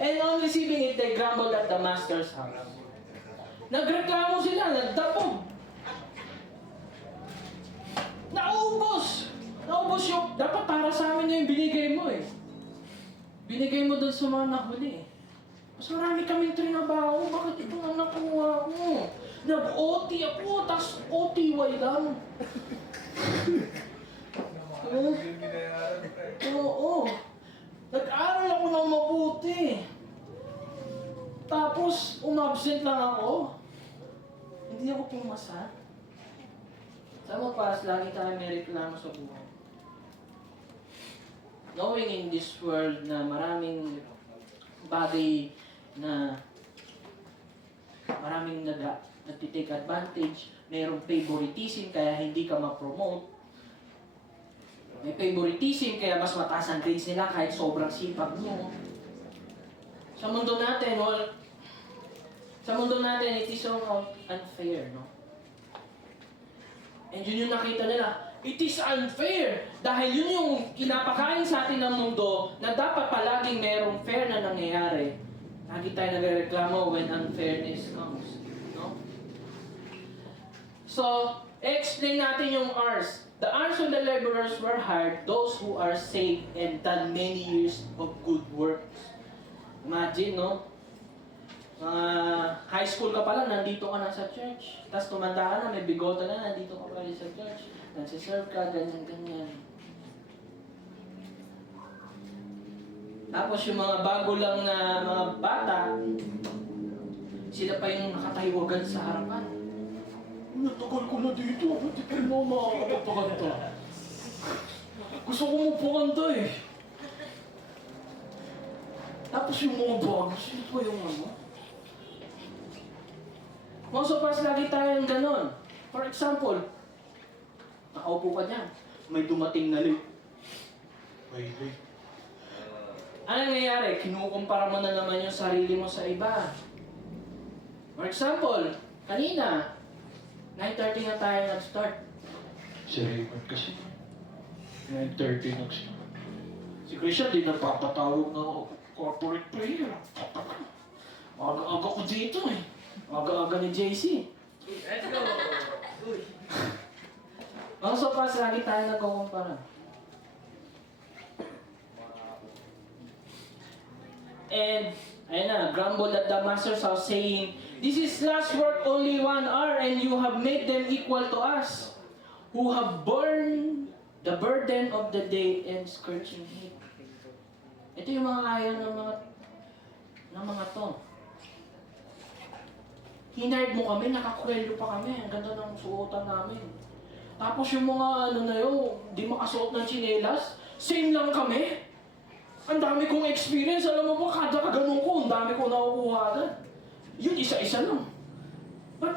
And on receiving it, they grumbled at the master's house. Nagreklamo sila, nagdapog. Naubos yung, dapat para sa amin yung binigay mo eh. Binigay mo dun sa mga nahuli eh. Mas marami kaming trinabaho, bakit ito ang nakuha mo? Nag-OT ako, tas OTY lang. Oo. Nag-aral ako ng mabuti. Tapos, umabsent lang ako. Hindi ako pumasa. Sa mga pas, lagi tayo may reklamo sa buhay. Knowing in this world na maraming bagay na maraming nagtitake advantage, mayroong favoritism kaya hindi ka ma-promote. May favoritism kaya mas mataas ang grades nila kahit sobrang sipag mo. Sa mundo natin, it is so unfair, no? And yun yung nakita nila. It is unfair. Dahil yun yung kinapakain sa atin ng mundo na dapat palaging merong fair na nangyayari. Lagi tayo nagreklamo when unfairness comes. No? So, explain natin yung R's. The R's of the laborers were hired, those who are saved and done many years of good works. Imagine, no? High school ka pa lang, nandito ka na sa church. Tapos tumanda ka na, may bigota na, nandito ka pa rin sa church. Nagsiserve ka, ganyan-ganyan. Tapos yung mga bago lang na mga bata, sila pa yung nakatahiwagan sa harapan. Natagal ko na dito, hindi ko na makakapagkanta. Gusto ko magpakanta eh. Tapos yung mga bago, sino pa yung Most of us, lagi tayong ganon. For example, nakaupo ka dyan, may dumating na late. Wait. Ano nangyayari? Kinukumpara mo na naman yung sarili mo sa iba. For example, kanina, 9:30 na tayo nag-start. Si Raymond kasi, 9:30 nag-start. Si Christian, di napapatawag na corporate player. Aga-aga ko dito eh. Aga-aga ni JC. Let's go! Uy! Ang sopas, lagi tayo nagkukumpara. And, ayun na, grumbled at the master's house, saying, "This is last work only 1 hour, and you have made them equal to us, who have borne the burden of the day and scorching heat." Ito yung mga ayaw ng mga to. Hinard mo kami, nakakwelyo pa kami, ang ganda ng suotan namin. Tapos yung mga ano na yun, di makasuot ng tsinelas, same lang kami. Ang dami kong experience, alam mo ba, kada kaganon ko, ang dami kong nakukuha agad. Yun, isa-isa lang. Ba't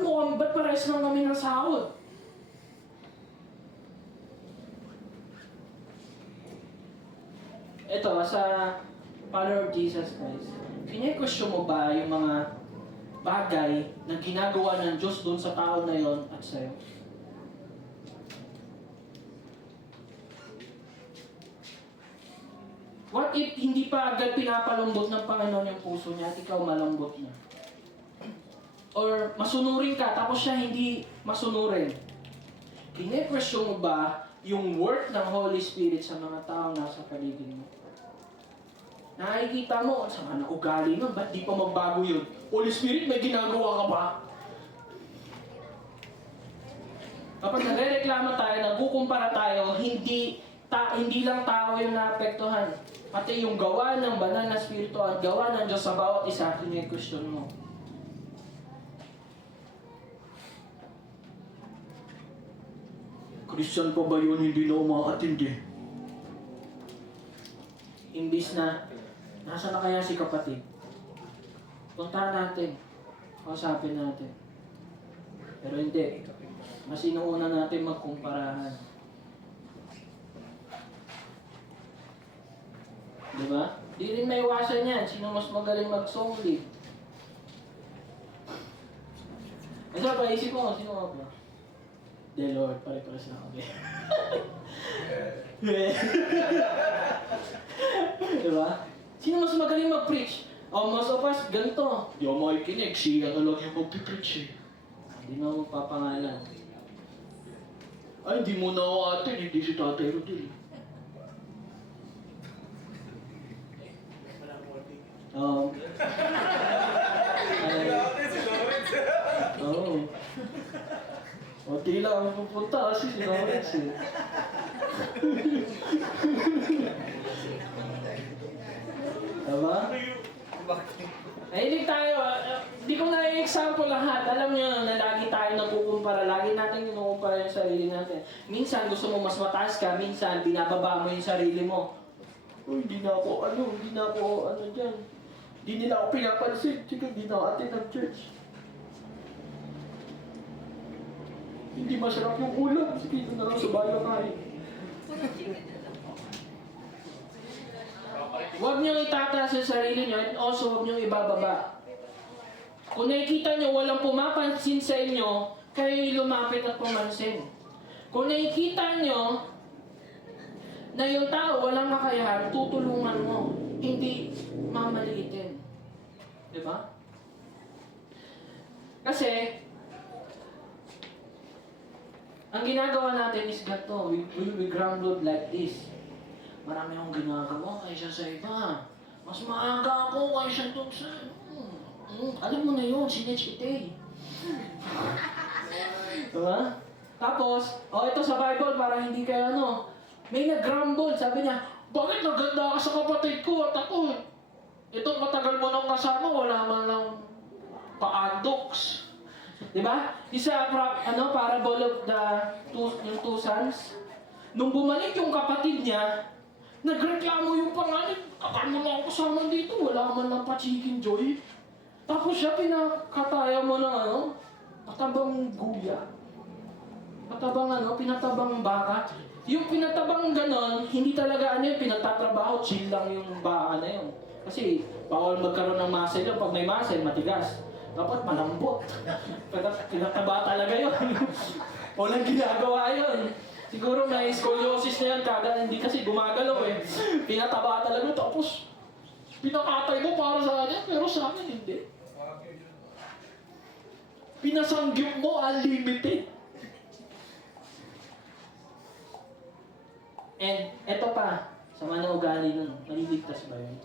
pares lang kami ng sahod? Ito, sa follower of Jesus Christ, kine-question mo ba yung mga bagay na ginagawa ng Diyos doon sa tao na yon at sa'yo? What if hindi pa agad pinapalambot ng Panginoon yung puso niya at ikaw malambot na? Or masunurin ka tapos siya hindi masunurin? Kine-question mo ba yung work ng Holy Spirit sa mga tao nasa paligid mo? Nakikita mo, saan na ugali nun? Ba't di pa magbago yun? Holy Spirit, may ginagawa ka ba? Kapag nagrereklamo tayo, nagkukumpara tayo, hindi lang tao yung naapektuhan. Pati yung gawa ng banal na spirito at gawa ng Diyos sa bawat isa, kine-question mo. Christian pa ba yun? Hindi na umakatindi. Imbis na, nasa na kaya si kapatid? Puntahan natin. Kausapin natin. Pero hindi. Mas inuuna natin magkumparahan. Diba? Di rin may iwasan yan. Sino mas magaling mag-song lead? Ito, paisip ko, sino nga ba? The Lord, pare-pares na kami. Diba? Sino mas magaling mag-preach? O, mas opas, ganito. Di ako makikinig, siya na lang yung mag-preach eh. Hindi na ako magpapangalan. Ay, hindi mo na ako atin, hindi si Tatay Rodel. Oo. O, di lang ang pupunta kasi si Lawrence eh. Diba? Mahilig tayo. Di ko na i-example lahat. Alam nyo na lagi tayo nagkukumpara. Lagi natin kinukumpara yung sarili natin. Minsan gusto mo mas mataas ka. Minsan binababa mo yung sarili mo. Uy, hindi na ako dyan. Hindi nila ako pinapansin. Sige, hindi na ako atin ng church. Hindi masarap yung ulam. Sige, ito na lang sa bayo kain. Huwag niyong itataas sa sarili niyo at also huwag niyong ibababa. Kung nakikita niyo walang pumapansin sa inyo, kayo yung lumapit at pumansin. Kung nakikita niyo na yung tao walang makayahan, tutulungan mo. Hindi mamaliitin. Diba? Kasi, ang ginagawa natin is ganito. We grumbled like this. Marami akong ginagawa kaysa sa iba. Mas maaga ako kaysa doon sa... alam mo na yun, sinetch kita eh. Diba? Tapos, ito sa Bible para hindi kayo may nag-grumble. Sabi niya, bakit naganda ka sa kapatid ko at ako? Itong matagal mo nang kasama, wala man lang pa-andoks. Diba? Isa, parable of yung two sons. Nung bumalik yung kapatid niya, nagreklamo yung pangalan. Akala mo na ako kasama dito, wala man lang pa-chicken joy. Tapos siya pinakataya mo ng patabang guya. Pinatabang baka. Yung pinatabang ganon, hindi talaga yung pinagtatrabaho, chill lang yung baka na yun. Kasi bawal magkaroon ng muscle yun. Pag may muscle, matigas. Dapat malambot. Pinataba talaga yun. Walang ginagawa yun. Siguro may scoliosis na yan, hindi kasi gumagalaw eh. Pinataba talaga, tapos pinakatay mo para sa kanya, pero sa akin hindi. Pinasangyup mo, unlimited. And eto pa, sa mga ugali nun, maliligtas ba yun?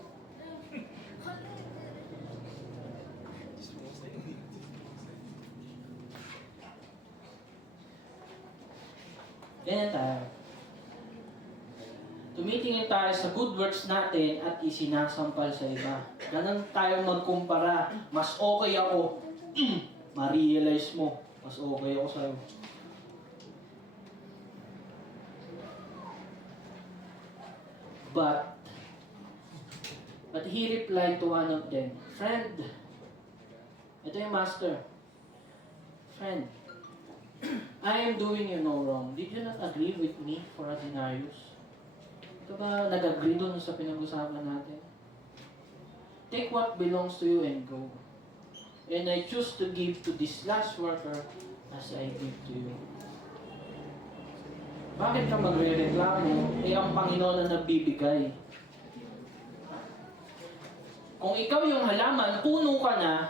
Ganyan tayo. Tumitingin tayo sa good works natin at isinasampal sa iba. Ganun tayo magkumpara. Mas okay ako. Ma-realize mo. Mas okay ako sa'yo. But he replied to one of them, "Friend," ito yung master. "Friend, I am doing you no wrong. Did you not agree with me for a denarius?" Ito ba nag-agree doon sa pinag-usapan natin? "Take what belongs to you and go. And I choose to give to this last worker as I give to you." Bakit ka magre-reklamo? Ang Panginoon na nagbibigay. Kung ikaw yung halaman, puno ka na,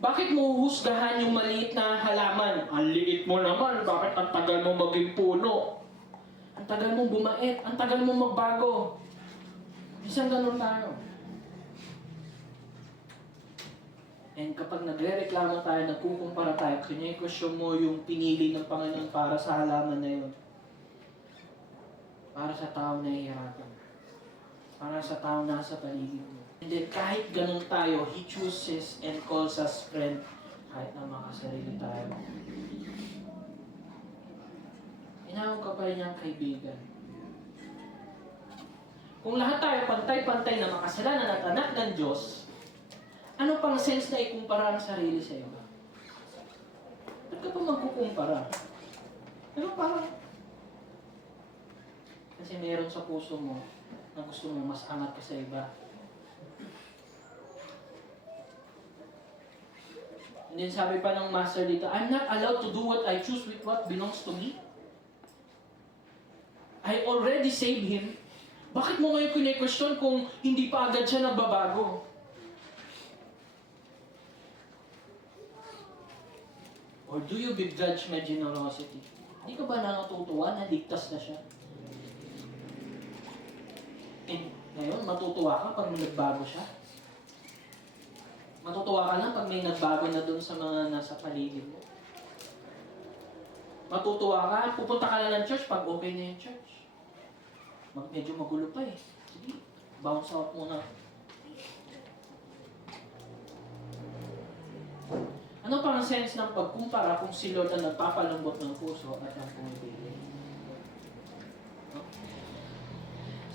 bakit mo husgahan yung maliit na halaman? Ang liit mo naman, bakit ang tagal mo maging puno? Ang tagal mo bumait, ang tagal mo magbago. Isang ganun tayo. And kapag nagre-reklamo tayo, nagkukumpara tayo, kine-question mo yung pinili ng Panginoon para sa halaman na yun. Para sa tao na hihirapan. Para sa tao nasa paligid mo. And then kahit ganun tayo, He chooses and calls us friend kahit na makasarili tayo. Inawag ka pa rin niyang kaibigan. Kung lahat tayo pantay-pantay na makasalanan at anak ng Diyos, ano pang sense na ikumpara ang sarili sa iba? Ba't ka pa magkukumpara? Pero parang kasi meron sa puso mo na gusto mo mas angat ka sa iba. And then sabi pa ng master dito, "I'm not allowed to do what I choose with what belongs to me. I already saved him." Bakit mo ngayon kine-question kung hindi pa agad siya nagbabago? Or do you begrudge my generosity? Hindi ka ba natutuwa na ligtas na siya? And ngayon, matutuwa ka pag nagbago siya? Matutuwa ka lang pag may nagbago na doon sa mga nasa paligid mo? Matutuwa ka, pupunta ka na ng church pag okay na yung church. Medyo magulo pa eh. Sige, bounce out muna. Ano pa ang sense ng pagkumpara kung si Lord ang nagpapalambot ng puso at ang pumipili? No?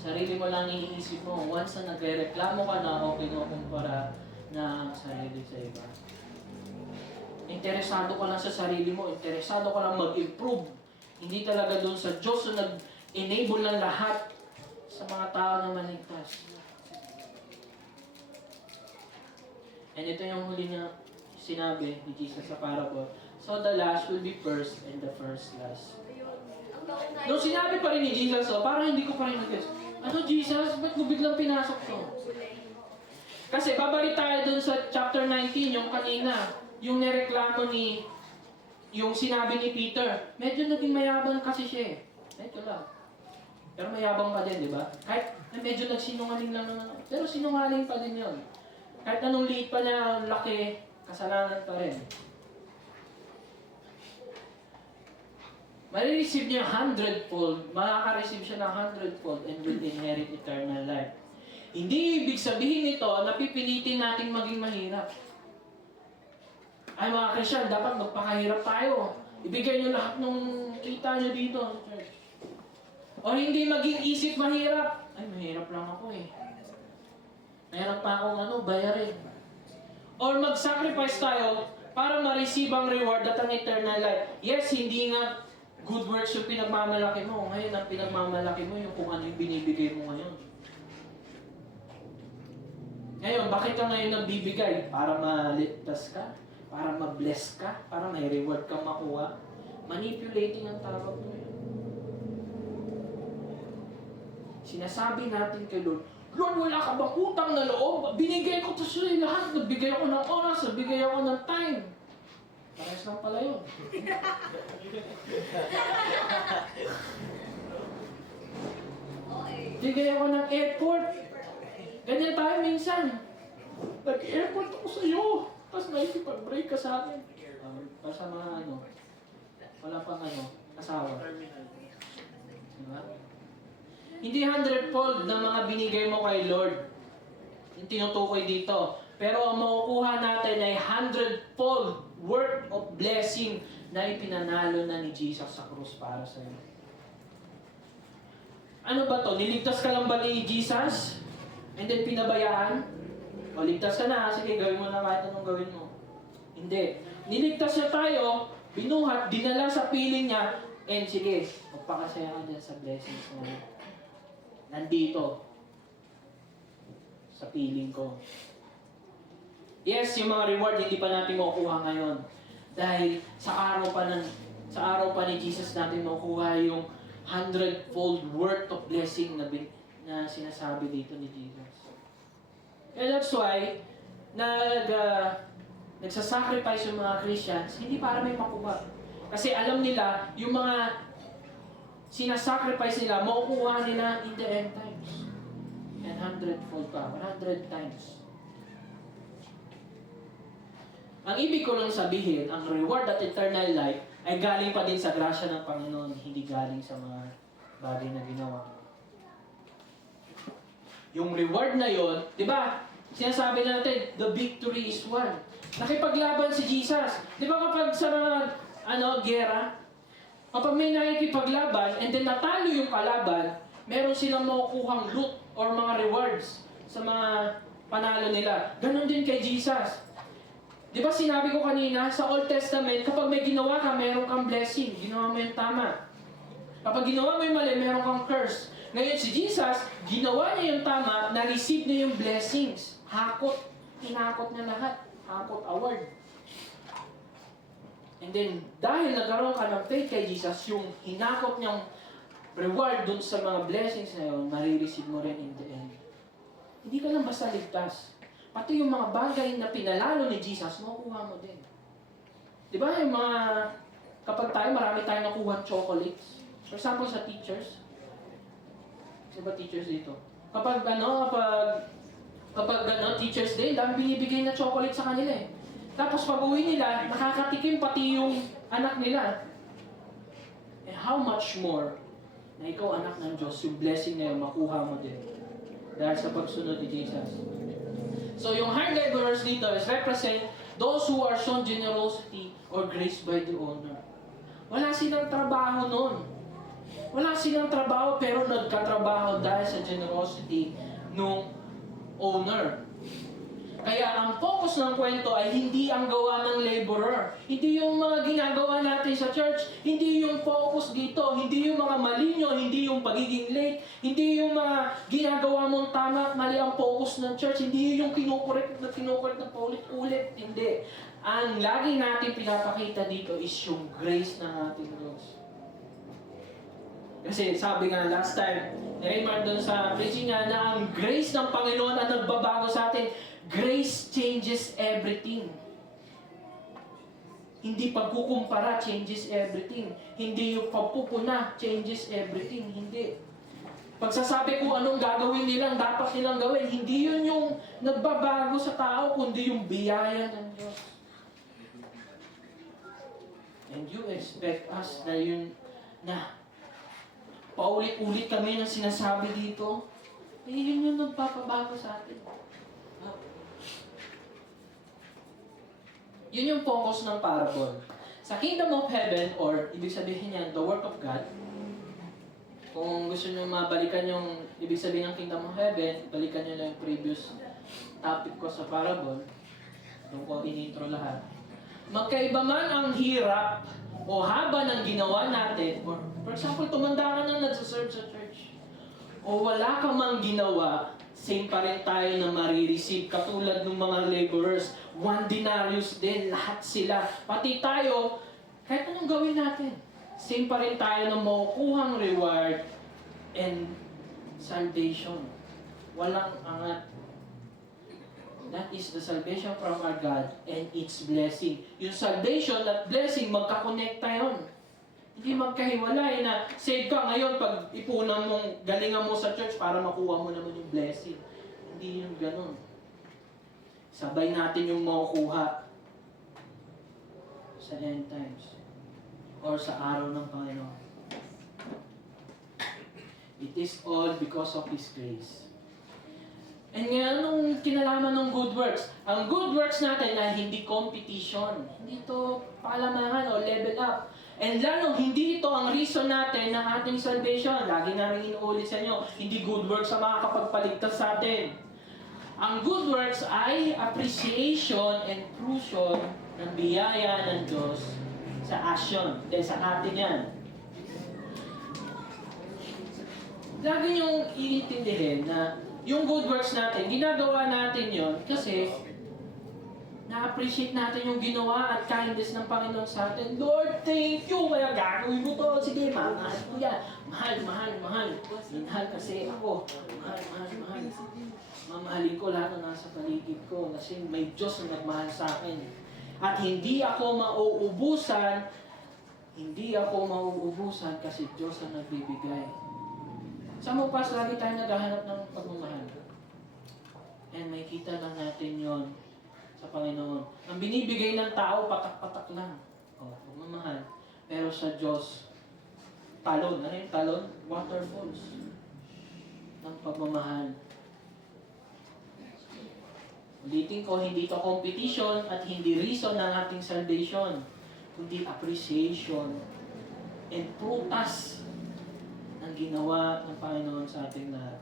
Sarili mo lang iniisip mo, once na nagre-reklamo ka na okay na kumpara na sarili sa iba. Interesado ka lang sa sarili mo, interesado ka lang mag-improve. Hindi talaga doon sa Diyos na nag-enable ng lahat sa mga tao na maligtas. And ito yung huli na sinabi ni Jesus sa parable. "So the last will be first and the first last." Nung sinabi pa rin ni Jesus, parang hindi ko pa rin nag-guess. Ano Jesus? Ba't mo biglang pinasok to? Kasi babalik tayo dun sa chapter 19, yung kanina. Yung nireklamo ni, yung sinabi ni Peter. Medyo naging mayabang kasi siya eh. Medyo lang. Pero mayabang pa din, di ba? Kahit medyo nagsinungaling lang naman. Pero sinungaling pa din yun. Kahit anong liit pa niya, laki, kasalanan pa rin. Marireceive niya 100-fold, makaka-receive siya ng 100-fold and will inherit eternal life. Hindi ibig sabihin nito na pipilitin natin maging mahirap. Ay mga Christian, dapat magpakahirap tayo. Ibigay niyo lahat ng kita niyo dito sa church. O hindi maging isip mahirap. Ay, mahirap lang ako eh. Mahirap pa akong bayarin. Or mag-sacrifice tayo para ma-receive ang reward at ang eternal life. Yes, hindi nga good works yung pinagmamalaki mo. Ngayon, ang pinagmamalaki mo yung kung ano yung binibigay mo ngayon. Ngayon, bakit ka ngayon nagbibigay? Para maligtas ka? Para ma-bless ka? Para may reward kang makuha? Manipulating ang tawag mo yun. Sinasabi natin kay Lord, "Lord, wala ka bang utang na loob? Binigay ko to sa'yo lahat. Nagbigay ako ng oras, nagbigay ako ng time." Parehas lang pala yun. Bigay ako ng airport. Ganyan tayo minsan. Nag-airport ako sa'yo. Tapos naisipag-break ka sa akin. Para sa mga wala pang asawa. Diba? Hindi 100-fold na mga binigay mo kay Lord yung tinutukoy dito. Pero ang makukuha natin ay 100-fold worth of blessing na ipinanalo na ni Jesus sa krus para sa iyo. Ano ba to? Niligtas ka lang ba ni Jesus? And then pinabayaan? O ligtas ka na, sige gawin mo na kahit anong gawin mo. Hindi. Niligtas niya tayo, binuhat, dinala sa piling niya, and sige, magpakasaya ka dyan sa blessings na nandito sa piling ko. Yes, yung mga reward hindi pa natin makukuha ngayon. Dahil sa araw pa ni Jesus natin makukuha yung 100-fold worth of blessing na sinasabi dito ni Jesus. And that's why, nagsasacrifice yung mga Christians, hindi para may makuha. Kasi alam nila, yung mga sinasacrifice nila, makukuha nila in the end times. And 100-fold pa, 100 times. Ang ibig ko lang sabihin, ang reward at eternal life ay galing pa din sa grasya ng Panginoon, hindi galing sa mga bagay na ginawa mo. Yung reward na yon, di ba? Sinasabi natin, the victory is won. Nakipaglaban si Jesus. Di ba kapag sa mga gera, kapag may nakikipaglaban and then natalo yung kalaban, meron silang makukuhang loot or mga rewards sa mga panalo nila. Ganon din kay Jesus. Di ba sinabi ko kanina, sa Old Testament, kapag may ginawa ka, meron kang blessing. Ginawa mo yung tama. Kapag ginawa mo yung mali, meron kang curse. Ngayon si Jesus, ginawa niya yung tama, na-receive niya yung blessings. Hakot. Hinakot niya lahat. Hakot award. And then, dahil nagkaroon ka ng faith kay Jesus, yung hinakot niyang reward dun sa mga blessings na yun, marireceive mo rin in the end. Hindi ka lang basta ligtas. Pati yung mga bagay na pinalalo ni Jesus, makukuha mo din. Di ba yung mga, kapag marami tayong nakuha chocolates. For example, sa teachers. Sino ba teachers dito? Kapag Teachers Day, dami binibigay na chocolate sa kanila eh. Tapos pag uwi nila, nakakatikim pati yung anak nila. And how much more na ikaw anak ng Diyos, yung blessing na yun, makuha mo din. Dahil sa pagsunod ni Jesus. So yung hard laborers dito is represent those who are shown generosity or grace by the owner. Wala silang trabaho noon. Wala silang trabaho pero nagkatrabaho dahil sa generosity nung owner. Kaya ang focus ng kwento ay hindi ang gawa ng laborer. Hindi yung mga ginagawa natin sa church. Hindi yung focus dito. Hindi yung mga mali nyo. Hindi yung pagiging late. Hindi yung mga ginagawa mong tama at mali ang focus ng church. Hindi yung kinukorek na paulit-ulit. Hindi. Ang lagi natin pinapakita dito is yung grace ng ating Diyos. Kasi sabi nga last time, ni-remark doon sa preaching nga na ang grace ng Panginoon ang nagbabago sa atin. Grace changes everything. Hindi pagkukumpara changes everything. Hindi yung pagpupuna changes everything. Hindi. Pagsasabi ko anong gagawin nilang, dapat nilang gawin, hindi yun yung nagbabago sa tao, kundi yung biyaya ng Diyos. And you expect us na yun na paulit-ulit kami ng sinasabi dito, eh yun yung nagpapabago sa atin. Yun yung focus ng parable. Sa Kingdom of Heaven, or ibig sabihin yan, the work of God, kung gusto nyo mabalikan yung ibig sabihin ng Kingdom of Heaven, balikan nyo lang yung previous topic ko sa parable, yung ko in-intro lahat. Magkaiba man ang hirap o haba ng ginawa natin, or for example, tumanda ka na nagsaserve sa church, o wala ka mang ginawa, same pa rin tayo na marireceive. Katulad ng mga laborers, 1 denarius din, lahat sila. Pati tayo, kahit anong gawin natin, same pa rin tayo na makukuhang reward and salvation. Walang angat. That is the salvation from our God and its blessing. Yung salvation at blessing, magkakonekta yun. Hindi magkahiwalay na save ka ngayon pag ipunan mong galingan mo sa church para makuha mo naman yung blessing. Hindi yun ganun. Sabay natin yung makukuha sa end times or sa araw ng Panginoon. It is all because of His grace. And nga, anong kinalaman ng good works? Ang good works natin ay hindi competition. Hindi ito palamangan o level up. And lalo, hindi ito ang reason natin ng ating salvation. Lagi namin inuulit sa inyo, hindi good works ang makakapagpaligtas sa atin. Ang good works ay appreciation and fruition ng biyaya ng Diyos sa action. Dahil sa atin yan. Lagi niyong iintindihin na yung good works natin, ginagawa natin yon kasi na-appreciate natin yung ginawa at kindness ng Panginoon sa atin. Lord, thank you! Kaya gagawin mo to. Sige, mahal ko yan. Mahal. Minahal kasi ako. Mahal. Mamahalin ko lahat na nasa paligid ko kasi may Diyos na nagmahal sa akin. At hindi ako mauubusan kasi Diyos ang nagbibigay. Sa Mupas, lagi tayo naghahanap ng pagmamahal. And may kita lang natin yon sa Panginoon. Ang binibigay ng tao, patak-patak lang. Pagmamahal. Pero sa Diyos, talon. Ano yung talon? Waterfalls ng pagmamahal. Ulitin ko, hindi ito competition at hindi reason ng ating salvation, kundi appreciation and prutas ng ginawa ng Panginoon sa ating lahat.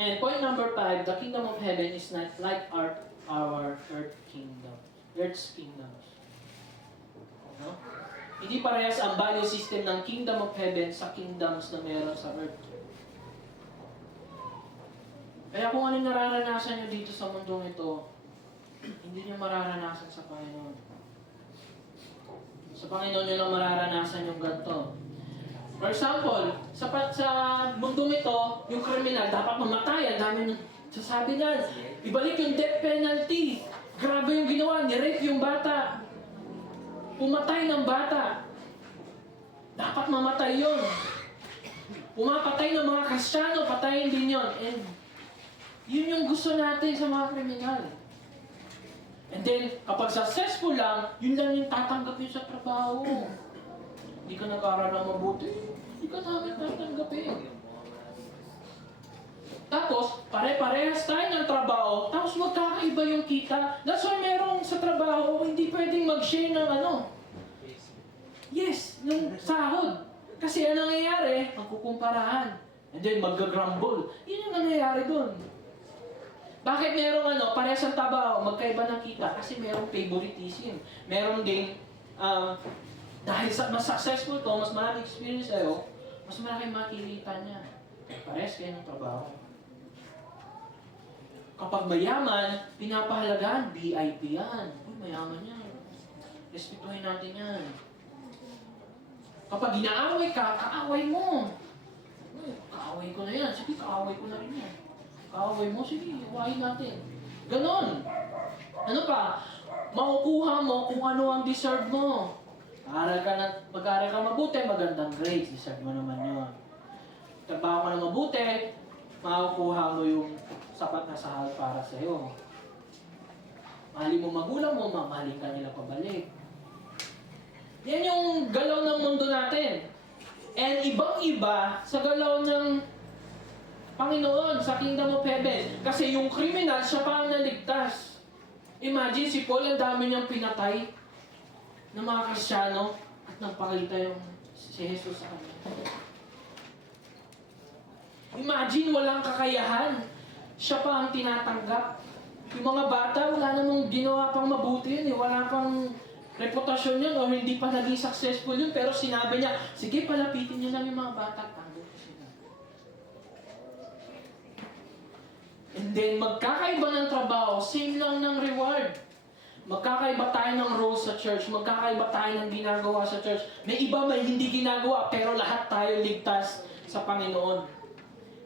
And point number 5, the kingdom of heaven is not like our earth's kingdoms. No? Hindi parehas ang value system ng kingdom of heaven sa kingdoms na meron sa earth. Kaya kung ano nararanasan nyo dito sa mundong ito, hindi nyo mararanasan sa Panginoon. Sa Panginoon nyo lang mararanasan yung ganito. For example, sa mundong ito, yung kriminal dapat mamatay. Ang dami nang sasabi na, ibalik yung death penalty. Grabe yung ginawa, ni-rape yung bata. Pumatay ng bata. Dapat mamatay yun. Pumapatay ng mga Kristiyano, patayin din yun. And yun yung gusto natin sa mga kriminal. And then, kapag successful lang, yun lang yung tatanggapin sa trabaho. Hindi ka nag-aaral ng mabuti, hindi ka namin tatanggapin. Tapos, pare-parehas tayo ng trabaho, tapos magkakaiba yung kita. That's why merong sa trabaho, hindi pwedeng mag-share ng ng sahod. Kasi ang nangyayari, magkukumparahan. And then, mag-grumble. Yun yung nangyayari dun. Bakit merong parehas ang trabaho, magkaiba ng kita? Kasi merong favoritism. Meron ding, dahil mas successful to, mas maraming experience kayo, mas malaking makikita niya. Parehas kayo ng trabaho. Kapag mayaman, pinapahalagaan, VIP yan. Uy, mayaman yan. Respetuhin natin yan. Kapag inaaway ka, kaaway mo. Uy, kaaway ko na yan. Sige, kaaway ko na rin yan. Kaaway mo, sige, iwain natin. Ganon. Ano pa? Makukuha mo kung ano ang deserve mo. Mag-aaral ka mabuti, magandang grades, deserve mo naman yun. Trabaho ka na mabuti, makukuha mo yung sapat na sahod para sa'yo. Mahalin mo magulang mo, mamahalin ka nila pabalik. Yan yung galaw ng mundo natin. And ibang-iba sa galaw ng Panginoon sa Kingdom of Heaven. Kasi yung criminal, siya pa ang naligtas. Imagine si Paul, ang dami niyang pinatay ng mga Kristiyano at nagpakita yung si Jesus sa kanila. Imagine, walang kakayahan. Siya pa ang tinatanggap. Yung mga bata, wala namang ginawa pang mabuti yun. Wala pang reputasyon yun o hindi pa naging successful yun. Pero sinabi niya, sige, palapitin niyo lang yung mga bata. Tanggap ko sila. And then, magkakaiba ng trabaho, same lang ng reward. Magkakaiba tayo ng role sa church, magkakaiba tayo ng ginagawa sa church. May iba may hindi ginagawa, pero lahat tayo ligtas sa Panginoon.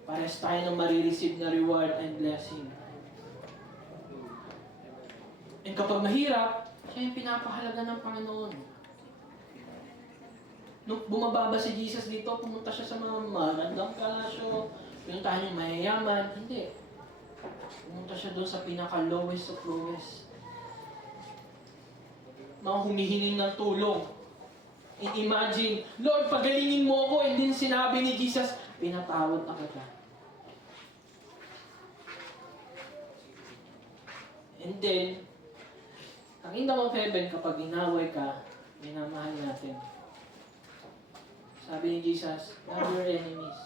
Parehas tayo ng marireceive na reward and blessing. And kapag mahirap, siya yung pinapahalaga ng Panginoon. Nung bumababa si Jesus dito, pumunta siya sa mga magandang kalasyo, pinuntahan niya mayayaman. Hindi. Pumunta siya doon sa pinaka-lowest of lowest. Mga humihiling ng tulong. And imagine, Lord, pagalingin mo ko. And then sinabi ni Jesus, pinatawad na kita. And then, ang Kingdom of Heaven, kapag inaway ka, minamahal natin. Sabi ni Jesus, love your enemies.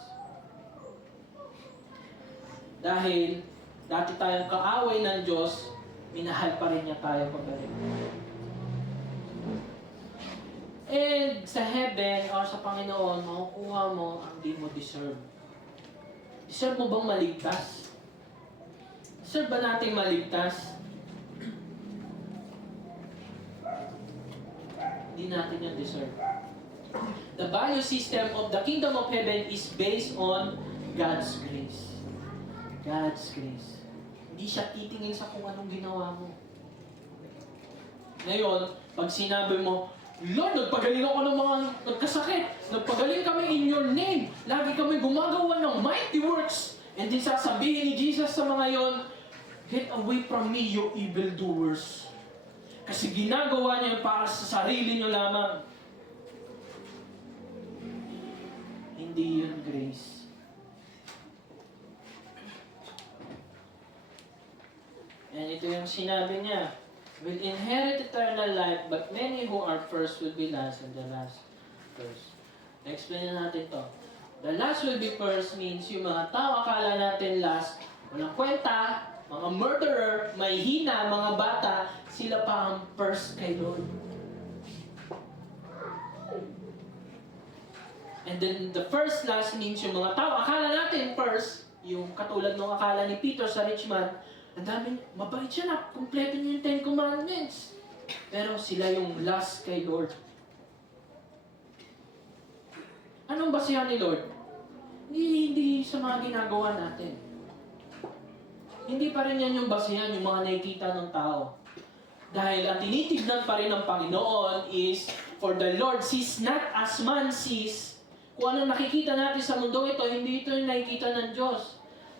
Dahil, dati tayong kaaway ng Diyos, minahal pa rin niya tayo pabalik. And sa heaven or sa Panginoon, makukuha mo ang di mo deserve. Deserve mo bang maligtas? Deserve ba nating maligtas? Hindi natin yung deserve. The value system of the Kingdom of Heaven is based on God's grace. God's grace. Hindi siya titingin sa kung anong ginawa mo. Ngayon, pag sinabi mo, Lord, nagpagaling ako ng mga nagkasakit. Nagpagaling kami in your name. Lagi kami gumagawa ng mighty works. And din sasabihin ni Jesus sa mga yon, get away from me, you evildoers. Kasi ginagawa niyo para sa sarili niyo lamang. Hindi yun grace. And ito yung sinabi niya, will inherit eternal life, but many who are first will be last, and the last first. Explain na natin to. The last will be first means yung mga tao akala natin last, walang kwenta, mga murderer, may hina, mga bata, sila pa ang first kay Lord. And then the first last means yung mga tao akala natin first, yung katulad ng akala ni Peter sa rich man, ang dami, mabait siya na, kumpleto niya yung 10 Commandments. Pero sila yung last kay Lord. Anong basihan ni Lord? Hindi sa mga ginagawa natin. Hindi pa rin yan yung basihan, yung mga nakikita ng tao. Dahil ang tinitignan pa rin ng Panginoon is, for the Lord sees not as man sees. Kung ano nakikita natin sa mundo ito, hindi ito yung nakikita ng Diyos.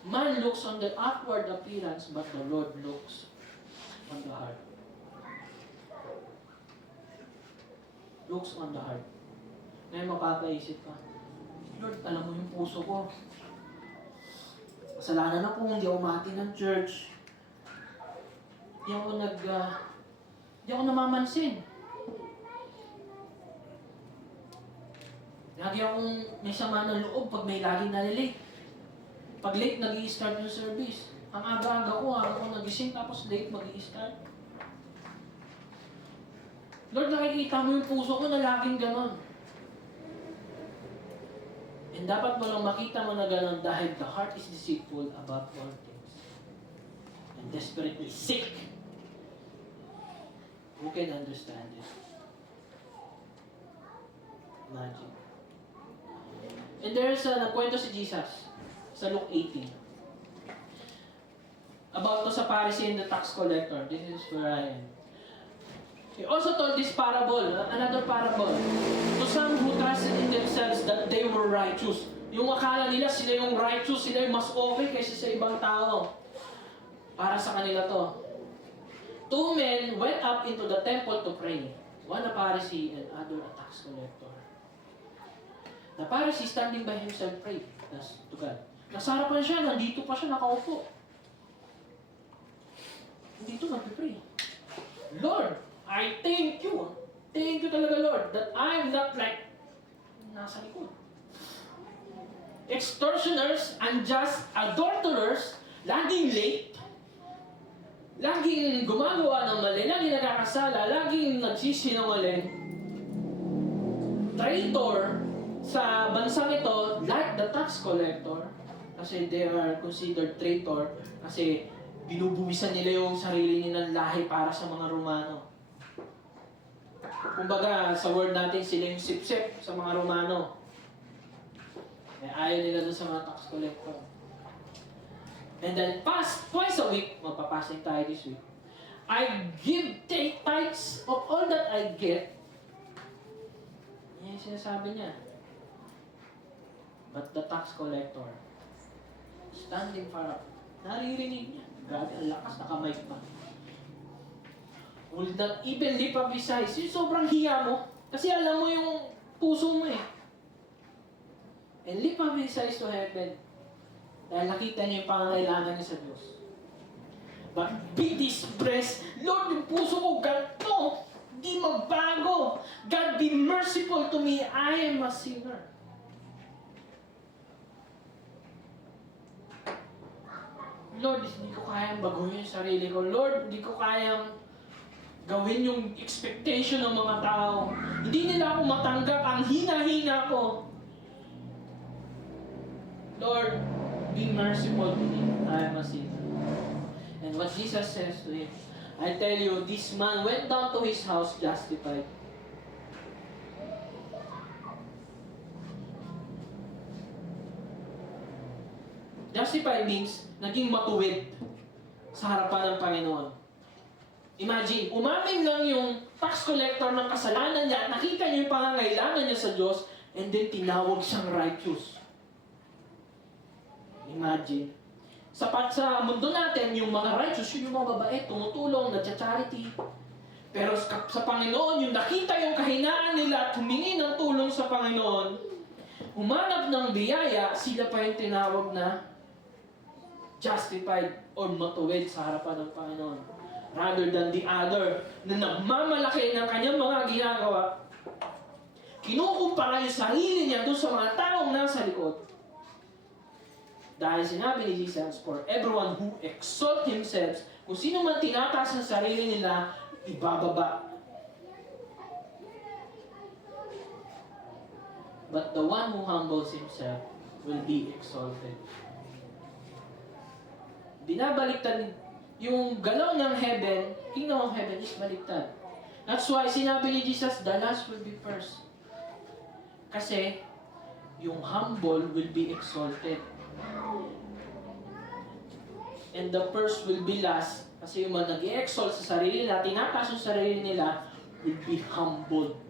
Man looks on the outward appearance, but the Lord looks on the heart. Looks on the heart. Ngayon mapapaisip ka, Lord, alam mo yung puso ko. Kasalanan na po, hindi ako umati ng church. Hindi ako namamansin. Lagi akong may sama ng loob pag may laging nalilate. Pag late, nag-i-start yung service. Ang aga-aga ko, nagising, tapos late mag-i-start. Lord, nakikita mo yung puso ko na laging ganon. And dapat mo lang makita mo na ganon dahil the heart is deceitful above all things. And desperately sick. Who can understand it? Imagine. And there's nagkwento si Jesus sa Luke 18. About to sa Pharisee and the tax collector. This is where I am. He also told this parable, another parable, to some who trusted in themselves that they were righteous. Yung akala nila sila yung righteous, sila yung mas okay kaysa sa ibang tao. Para sa kanila to. Two men went up into the temple to pray. One a Pharisee and other a tax collector. The Pharisee standing by himself prayed to God. Nasa harapan siya, nandito pa siya, nakaupo. Nandito magpipray. Lord, I thank you. Thank you talaga, Lord, that I'm not like nasa likod. Extortioners, unjust, adulterers, laging late, laging gumagawa ng mali, laging nagkakasala, laging nagsisinungaling. Traitor sa bansang ito, like the tax collector, kasi they are considered traitor, kasi binubuwisan nila yung sarili nilang lahi para sa mga Romano. Kumbaga, sa word natin, sila yung sip-sip sa mga Romano. Eh, ayaw nila dun sa mga tax collector. And then, twice a week, magpapasing tayo this week, I give tithes of all that I get. Yan yung sinasabi niya. But the tax collector, standing far up, naririnig niya. Grabe, ang lakas, nakamay pa. Will not even lift up his eyes. Yung sobrang hiya mo. Kasi alam mo yung puso mo eh. And lift up his eyes to heaven. Dahil nakita niya yung pangangailangan niya sa Diyos. But beat his breast, Lord, yung puso ko ganito. Di magbago. God, be merciful to me. I am a sinner. Lord, hindi ko kayang baguhin yung sarili ko. Lord, hindi ko kayang gawin yung expectation ng mga tao. Hindi nila ako matanggap. Ang hina-hina ko. Lord, be merciful to me. I am a sinner. And what Jesus says to him, I tell you, this man went down to his house justified. Justified means naging matuwid sa harapan ng Panginoon. Imagine, umamin lang yung tax collector ng kasalanan niya, nakita niya yung pangangailangan niya sa Diyos, and then tinawag siyang righteous. Imagine. Sapat sa mundo natin, yung mga righteous, yun yung mga babae, tumutulong, nagcha-charity. Pero sa Panginoon, yung nakita yung kahinaan nila at humingi ng tulong sa Panginoon, humanap ng biyaya, sila pa yung tinawag na justified or matuwid sa harapan ng Panginoon. Rather than the other, na nagmamalaki ng kanyang mga ginagawa, kinukumpara yung sarili niya doon sa mga taong nasa likod. Dahil sinabi ni Jesus, for everyone who exalt himself, kung sino man tinataas ang sarili nila, ibababa. But the one who humbles himself will be exalted. Binabaliktad yung galaw ng heaven, kingdom of heaven is baliktad. That's why sinabi ni Jesus, the last will be first. Kasi yung humble will be exalted. And the first will be last. Kasi yung mga nag-i-exalt sa sarili nila, tinataas yung sarili nila, will be humbled.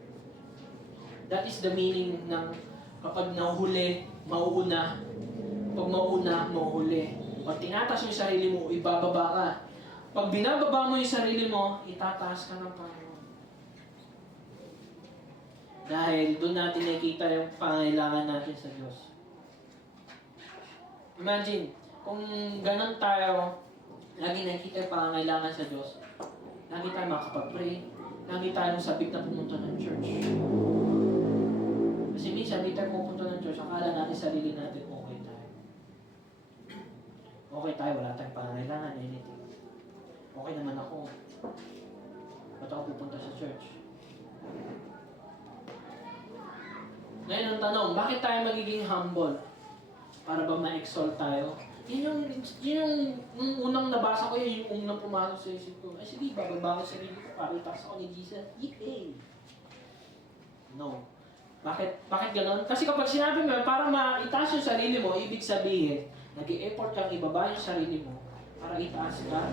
That is the meaning ng kapag nahuli, mauuna. Pag mauuna, mauhuli. Pag tinataas mo yung sarili mo, ibababa ka. Pag binababa mo yung sarili mo, itataas ka ng Panginoon. Dahil doon natin nakikita yung pangailangan natin sa Diyos. Imagine, kung ganun tayo, lagi nakikita yung pangangailangan sa Diyos, lagi tayo makapag-pray, lagi tayong sabik na pumunta ng church. Kasi minsan, hindi tayo pupunta ng church, akala natin sarili natin okay tayo. Okay tayo, wala tayong pangangailangan, anything. Okay naman ako. Ba't ako pupunta sa church? Ngayon ang tanong, bakit tayo magiging humble? Para ba ma-exalt tayo? Yun yung unang nabasa ko, yun yung unang pumasok sa isip ko. Ay sige, bababa ko sa sarili ko para itaas ako ni Jesus. Yay! No. Bakit gano'n? Kasi kapag sinabi mo, para maitaas yung sarili mo, ibig sabihin, nag-i-effort kang ibaba yung sarili mo para itaas ka,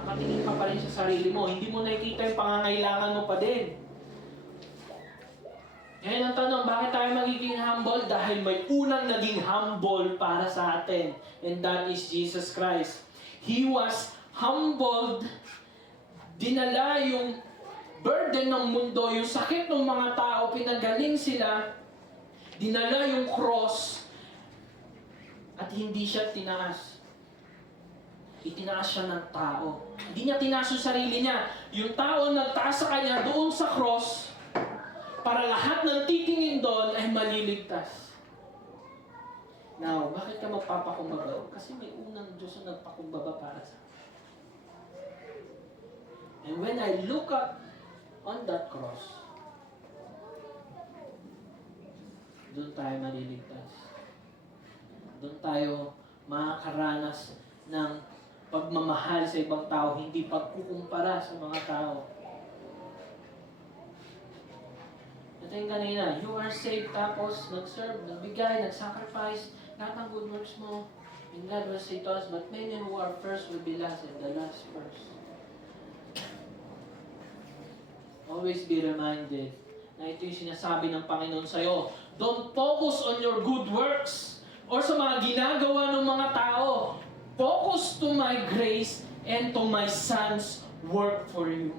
nakatingin ka pa rin sa sarili mo, hindi mo nakikita yung pangangailangan mo pa din. Ngayon ang tanong, bakit tayo magiging humble? Dahil may unang naging humble para sa atin. And that is Jesus Christ. He was humbled. Dinala yung burden ng mundo, yung sakit ng mga tao, pinagaling sila. Dinala yung cross. At hindi siya tinaas. Itinaas siya ng tao. Hindi niya tinaas yung sarili niya. Yung tao nagtaas sa kanya doon sa cross, para lahat ng titingin doon ay maliligtas. Now, bakit ka magpapakumbaba? Kasi may unang Diyos na nagpakumbaba para sa akin. And when I look up on that cross, doon tayo maliligtas. Doon tayo makakaranas ng pagmamahal sa ibang tao, hindi pagkukumpara sa mga tao. Ito yung kanina, you are saved, tapos nag-serve, nagbigay, nag-sacrifice, lahat ng good works mo. And God will say to us, but many who are first will be last, and the last first. always be reminded na ito yung sinasabi ng Panginoon sa'yo. Don't focus on your good works or sa mga ginagawa ng mga tao. Focus to my grace and to my Son's work for you.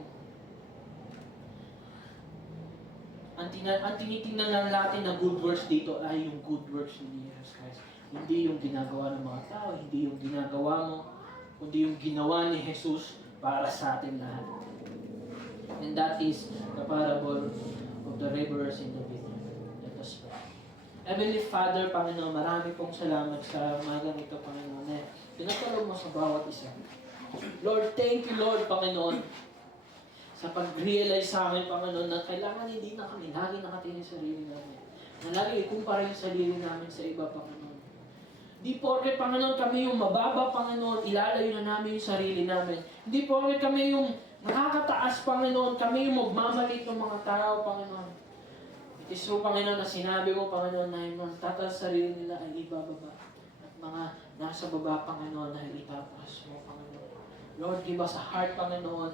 Ang tinitingnan lang natin na good works dito ay yung good works ni Jesus Christ. Hindi yung ginagawa ng mga tao, hindi yung ginagawa mo, kundi yung ginawa ni Jesus para sa atin lahat. And that is the parable of the laborers in the vineyard. Let us pray. Heavenly Father, Panginoon, marami pong salamat sa umagang ito, Panginoon. Tinatulong mo sa bawat isa. Lord, thank you, Lord, Panginoon, sa pag-realize sa amin, Panginoon, na kailangan hindi na kami lagi nakatingin sa sarili namin. Na lagi ikumpara yung sarili namin sa iba, Panginoon. Di porke, Panginoon, kami yung mababa, Panginoon, ilalayo na namin yung sarili namin. Hindi porke kami yung nakakataas, Panginoon, kami yung magmamalit ng mga tao, Panginoon. It is so, Panginoon, na sinabi mo, Panginoon, na yung mga tataas sa sarili nila ay ibababa. At mga nasa baba, Panginoon, ay itataas mo, Panginoon. Lord, give us a heart, Panginoon,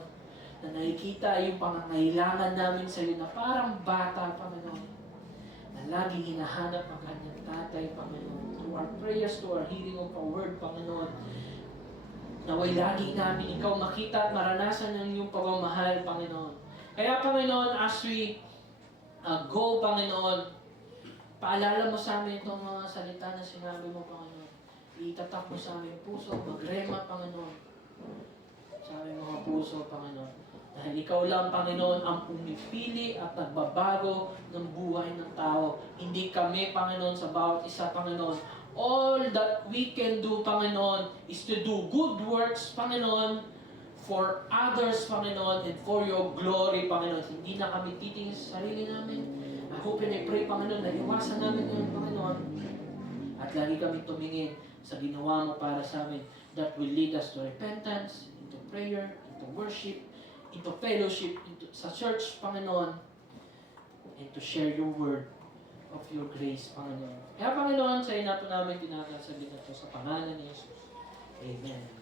na nakikita yung pangangailangan namin sa iyo na parang bata, Panginoon, na laging hinahanap ang kanyang tatay, Panginoon. Through our prayers, to our hearing of our word, Panginoon, naway lagi namin ikaw makita at maranasan ng iyong pagmamahal, Panginoon. Kaya, Panginoon, as we go, Panginoon, paalala mo sa amin itong mga salita na sinabi mo, Panginoon. Itatak mo sa aming puso, magrema, Panginoon. Sa aming mga puso, Panginoon. Dahil ikaw lang, Panginoon, ang pumipili at nagbabago ng buhay ng tao. Hindi kami, Panginoon, sa bawat isa, Panginoon. All that we can do, Panginoon, is to do good works, Panginoon, for others, Panginoon, and for your glory, Panginoon. Hindi na kami titingin sa sarili namin. I hope and I pray, Panginoon, na iwasan namin ngayon, Panginoon. At lagi kami tumingin sa ginawa mo para sa amin that will lead us to repentance, into prayer, into worship, into fellowship, sa church, Panginoon, and to share your word of your grace, Panginoon. Kaya, Panginoon, sa ina po namin tinatasabi na ito sa pangalan ni Jesus. Amen.